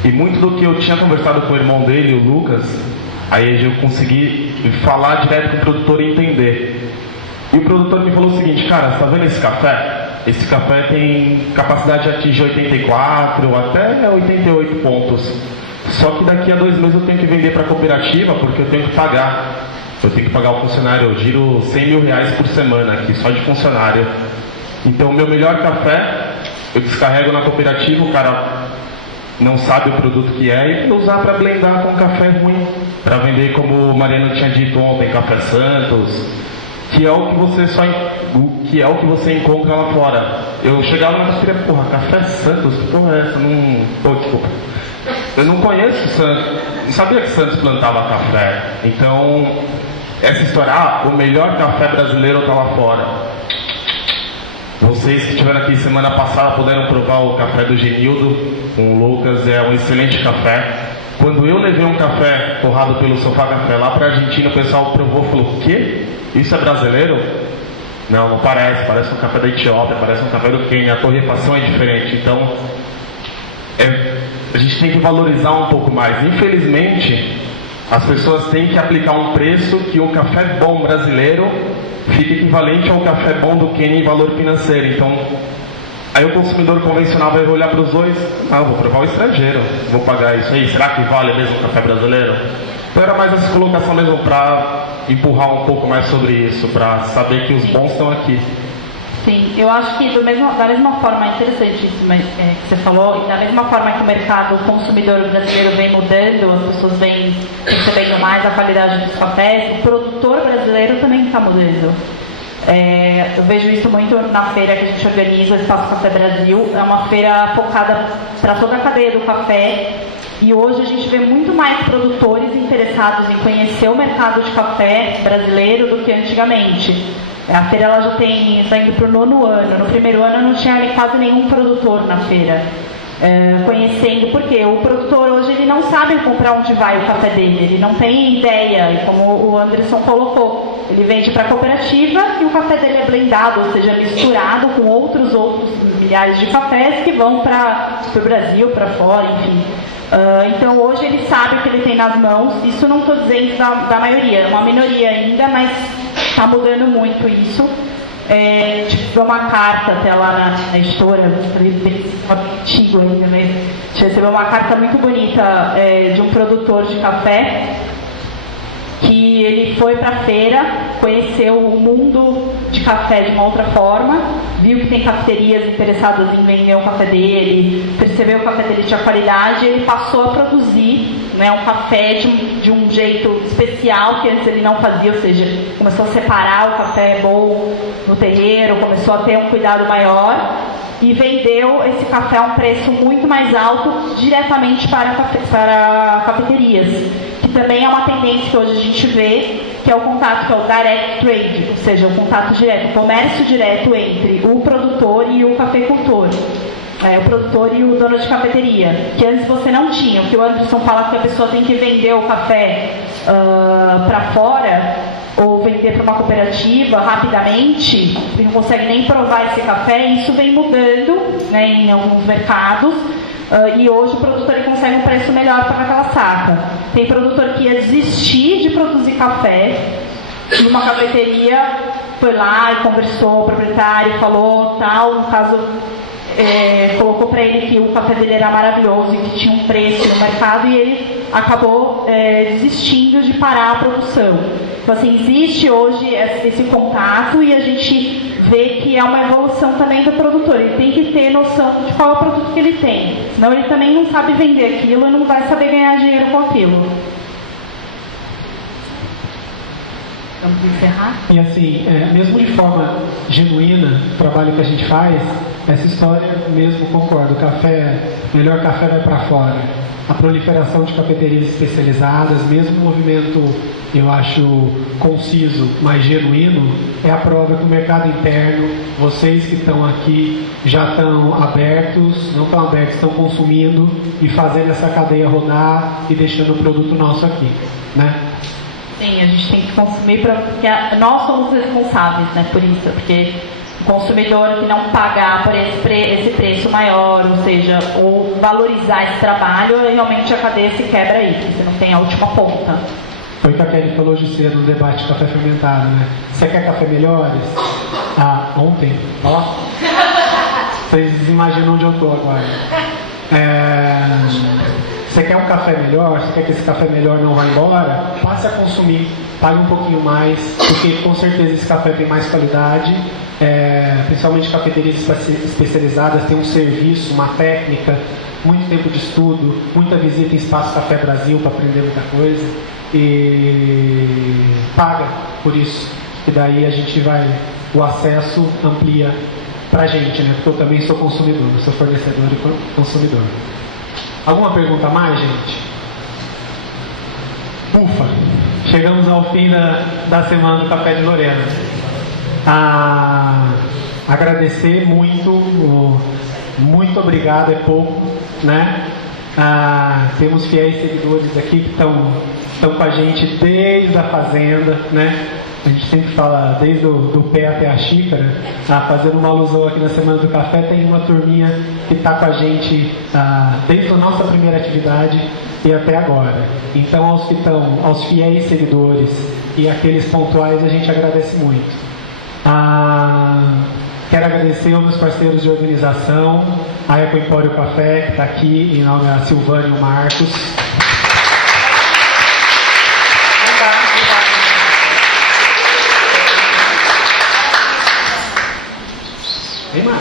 E muito do que eu tinha conversado com o irmão dele, o Lucas, aí eu consegui falar direto com o produtor e entender. E o produtor me falou o seguinte: cara, você tá vendo esse café? Esse café tem capacidade de atingir 84 até 88 pontos. Só que daqui a 2 meses eu tenho que vender para a cooperativa porque eu tenho que pagar. Eu tenho que pagar o funcionário, eu giro R$100 mil por semana aqui, só de funcionário. Então o meu melhor café, eu descarrego na cooperativa, o cara não sabe o produto que é e usar para blendar com café ruim, para vender, como o Mariano tinha dito ontem, Café Santos, que é o que você encontra lá fora. Eu chegava na cafeteria, porra, Café Santos, que porra é essa? Desculpa. Eu não conheço Santos, não sabia que Santos plantava café. Então, essa história, o melhor café brasileiro está lá fora. Vocês que estiveram aqui semana passada puderam provar o café do Genildo com o Lucas, é um excelente café. Quando eu levei um café torrado pelo Sofá Café lá para a Argentina, o pessoal provou e falou: o quê? Isso é brasileiro? Não, não parece. Parece um café da Etiópia, parece um café do Quênia. A torrefação é diferente. Então, a gente tem que valorizar um pouco mais. Infelizmente, as pessoas têm que aplicar um preço que o café bom brasileiro fica equivalente ao café bom do Quênia em valor financeiro. Então, aí o consumidor convencional vai olhar para os dois: ah, vou provar o estrangeiro, vou pagar isso aí, será que vale mesmo o café brasileiro? Então era mais essa colocação mesmo para empurrar um pouco mais sobre isso, para saber que os bons estão aqui. Sim, eu acho que da mesma forma, interessantíssima que você falou, e da mesma forma que o mercado consumidor brasileiro vem mudando, as pessoas vêm percebendo mais a qualidade dos cafés, o produtor brasileiro também está mudando. Eu vejo isso muito na feira que a gente organiza, o Espaço Café Brasil. É uma feira focada para toda a cadeia do café, e hoje a gente vê muito mais produtores interessados em conhecer o mercado de café brasileiro do que antigamente. A feira ela já está indo para o 9º ano. No primeiro ano não tinha quase nenhum produtor na feira. Conhecendo, porque o produtor hoje ele não sabe comprar onde vai o café dele, ele não tem ideia, e como o Anderson colocou, ele vende para a cooperativa e o café dele é blendado, ou seja, misturado com outros milhares de cafés que vão para o Brasil, para fora, enfim. Então hoje ele sabe o que ele tem nas mãos. Isso não estou dizendo da maioria, é uma minoria ainda, mas está mudando muito isso. Tive uma carta até lá na editora, antigo ainda, mas a gente recebeu uma carta muito bonita de um produtor de café, que ele foi para a feira, conheceu o mundo de café de uma outra forma, viu que tem cafeterias interessadas em vender o café dele, percebeu que o café dele tinha qualidade, e ele passou a produzir um café de um jeito especial que antes ele não fazia, ou seja, começou a separar o café bom no terreiro, começou a ter um cuidado maior e vendeu esse café a um preço muito mais alto diretamente para cafeterias, que também é uma tendência que hoje a gente vê, que é o contato, que é o direct trade, ou seja, o contato direto, o comércio direto entre o produtor e o cafeicultor. O produtor e o dono de cafeteria, que antes você não tinha. O que o Anderson fala que a pessoa tem que vender o café para fora, ou vender para uma cooperativa rapidamente, e não consegue nem provar esse café. Isso vem mudando, em alguns mercados, e hoje o produtor ele consegue um preço melhor para aquela saca. Tem produtor que ia desistir de produzir café, e uma cafeteria foi lá e conversou, o proprietário falou tal, no caso colocou para ele que o café dele era maravilhoso e que tinha um preço no mercado, e ele acabou desistindo de parar a produção. Então, assim, existe hoje esse contato, e a gente vê que é uma evolução também do produtor. Ele tem que ter noção de qual é o produto que ele tem, senão ele também não sabe vender aquilo e não vai saber ganhar dinheiro com aquilo. Vamos encerrar? E assim, mesmo de forma genuína, o trabalho que a gente faz, essa história mesmo, concordo, o melhor café vai para fora. A proliferação de cafeterias especializadas, mesmo o movimento, eu acho, conciso, mas genuíno, é a prova que o mercado interno, vocês que estão aqui, já estão abertos, não estão abertos, estão consumindo e fazendo essa cadeia rodar e deixando o produto nosso aqui, né? Sim, a gente tem que consumir, porque nós somos responsáveis, por isso, porque o consumidor que não pagar por esse preço maior, ou seja, ou valorizar esse trabalho, realmente a cadeia se quebra aí, porque você não tem a última ponta. Foi o que a Kelly falou de cedo no debate de café fermentado, né? Você quer café melhores? Ontem, ó. Vocês imaginam onde eu estou agora. Você quer um café melhor? Você quer que esse café melhor não vá embora? Passe a consumir, pague um pouquinho mais, porque com certeza esse café tem mais qualidade, principalmente cafeterias especializadas, tem um serviço, uma técnica, muito tempo de estudo, muita visita em Espaço Café Brasil para aprender muita coisa, e paga por isso, e daí a gente o acesso amplia pra gente, né? Porque eu também sou consumidor, eu sou fornecedor e consumidor. Alguma pergunta a mais, gente? Ufa! Chegamos ao fim da semana do Café de Lorena. Agradecer muito obrigado, é pouco, né? Temos fiéis seguidores aqui que estão com a gente desde a fazenda, né? A gente sempre fala desde do pé até a xícara, fazendo uma alusão aqui na Semana do Café, tem uma turminha que está com a gente desde a nossa primeira atividade e até agora. Então aos fiéis seguidores e aqueles pontuais, a gente agradece muito. Quero agradecer aos meus parceiros de organização, a Eco Empório Café, que está aqui, em nome da Silvânia e o Marcos. Tem mais.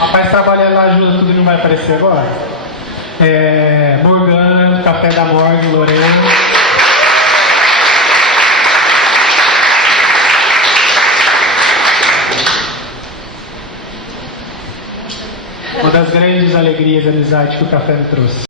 Rapaz, trabalhando lá ajuda, tudo não vai aparecer agora. Morgana, Café da Morgan, Lorena. Uma das grandes alegrias e amizades que o café me trouxe.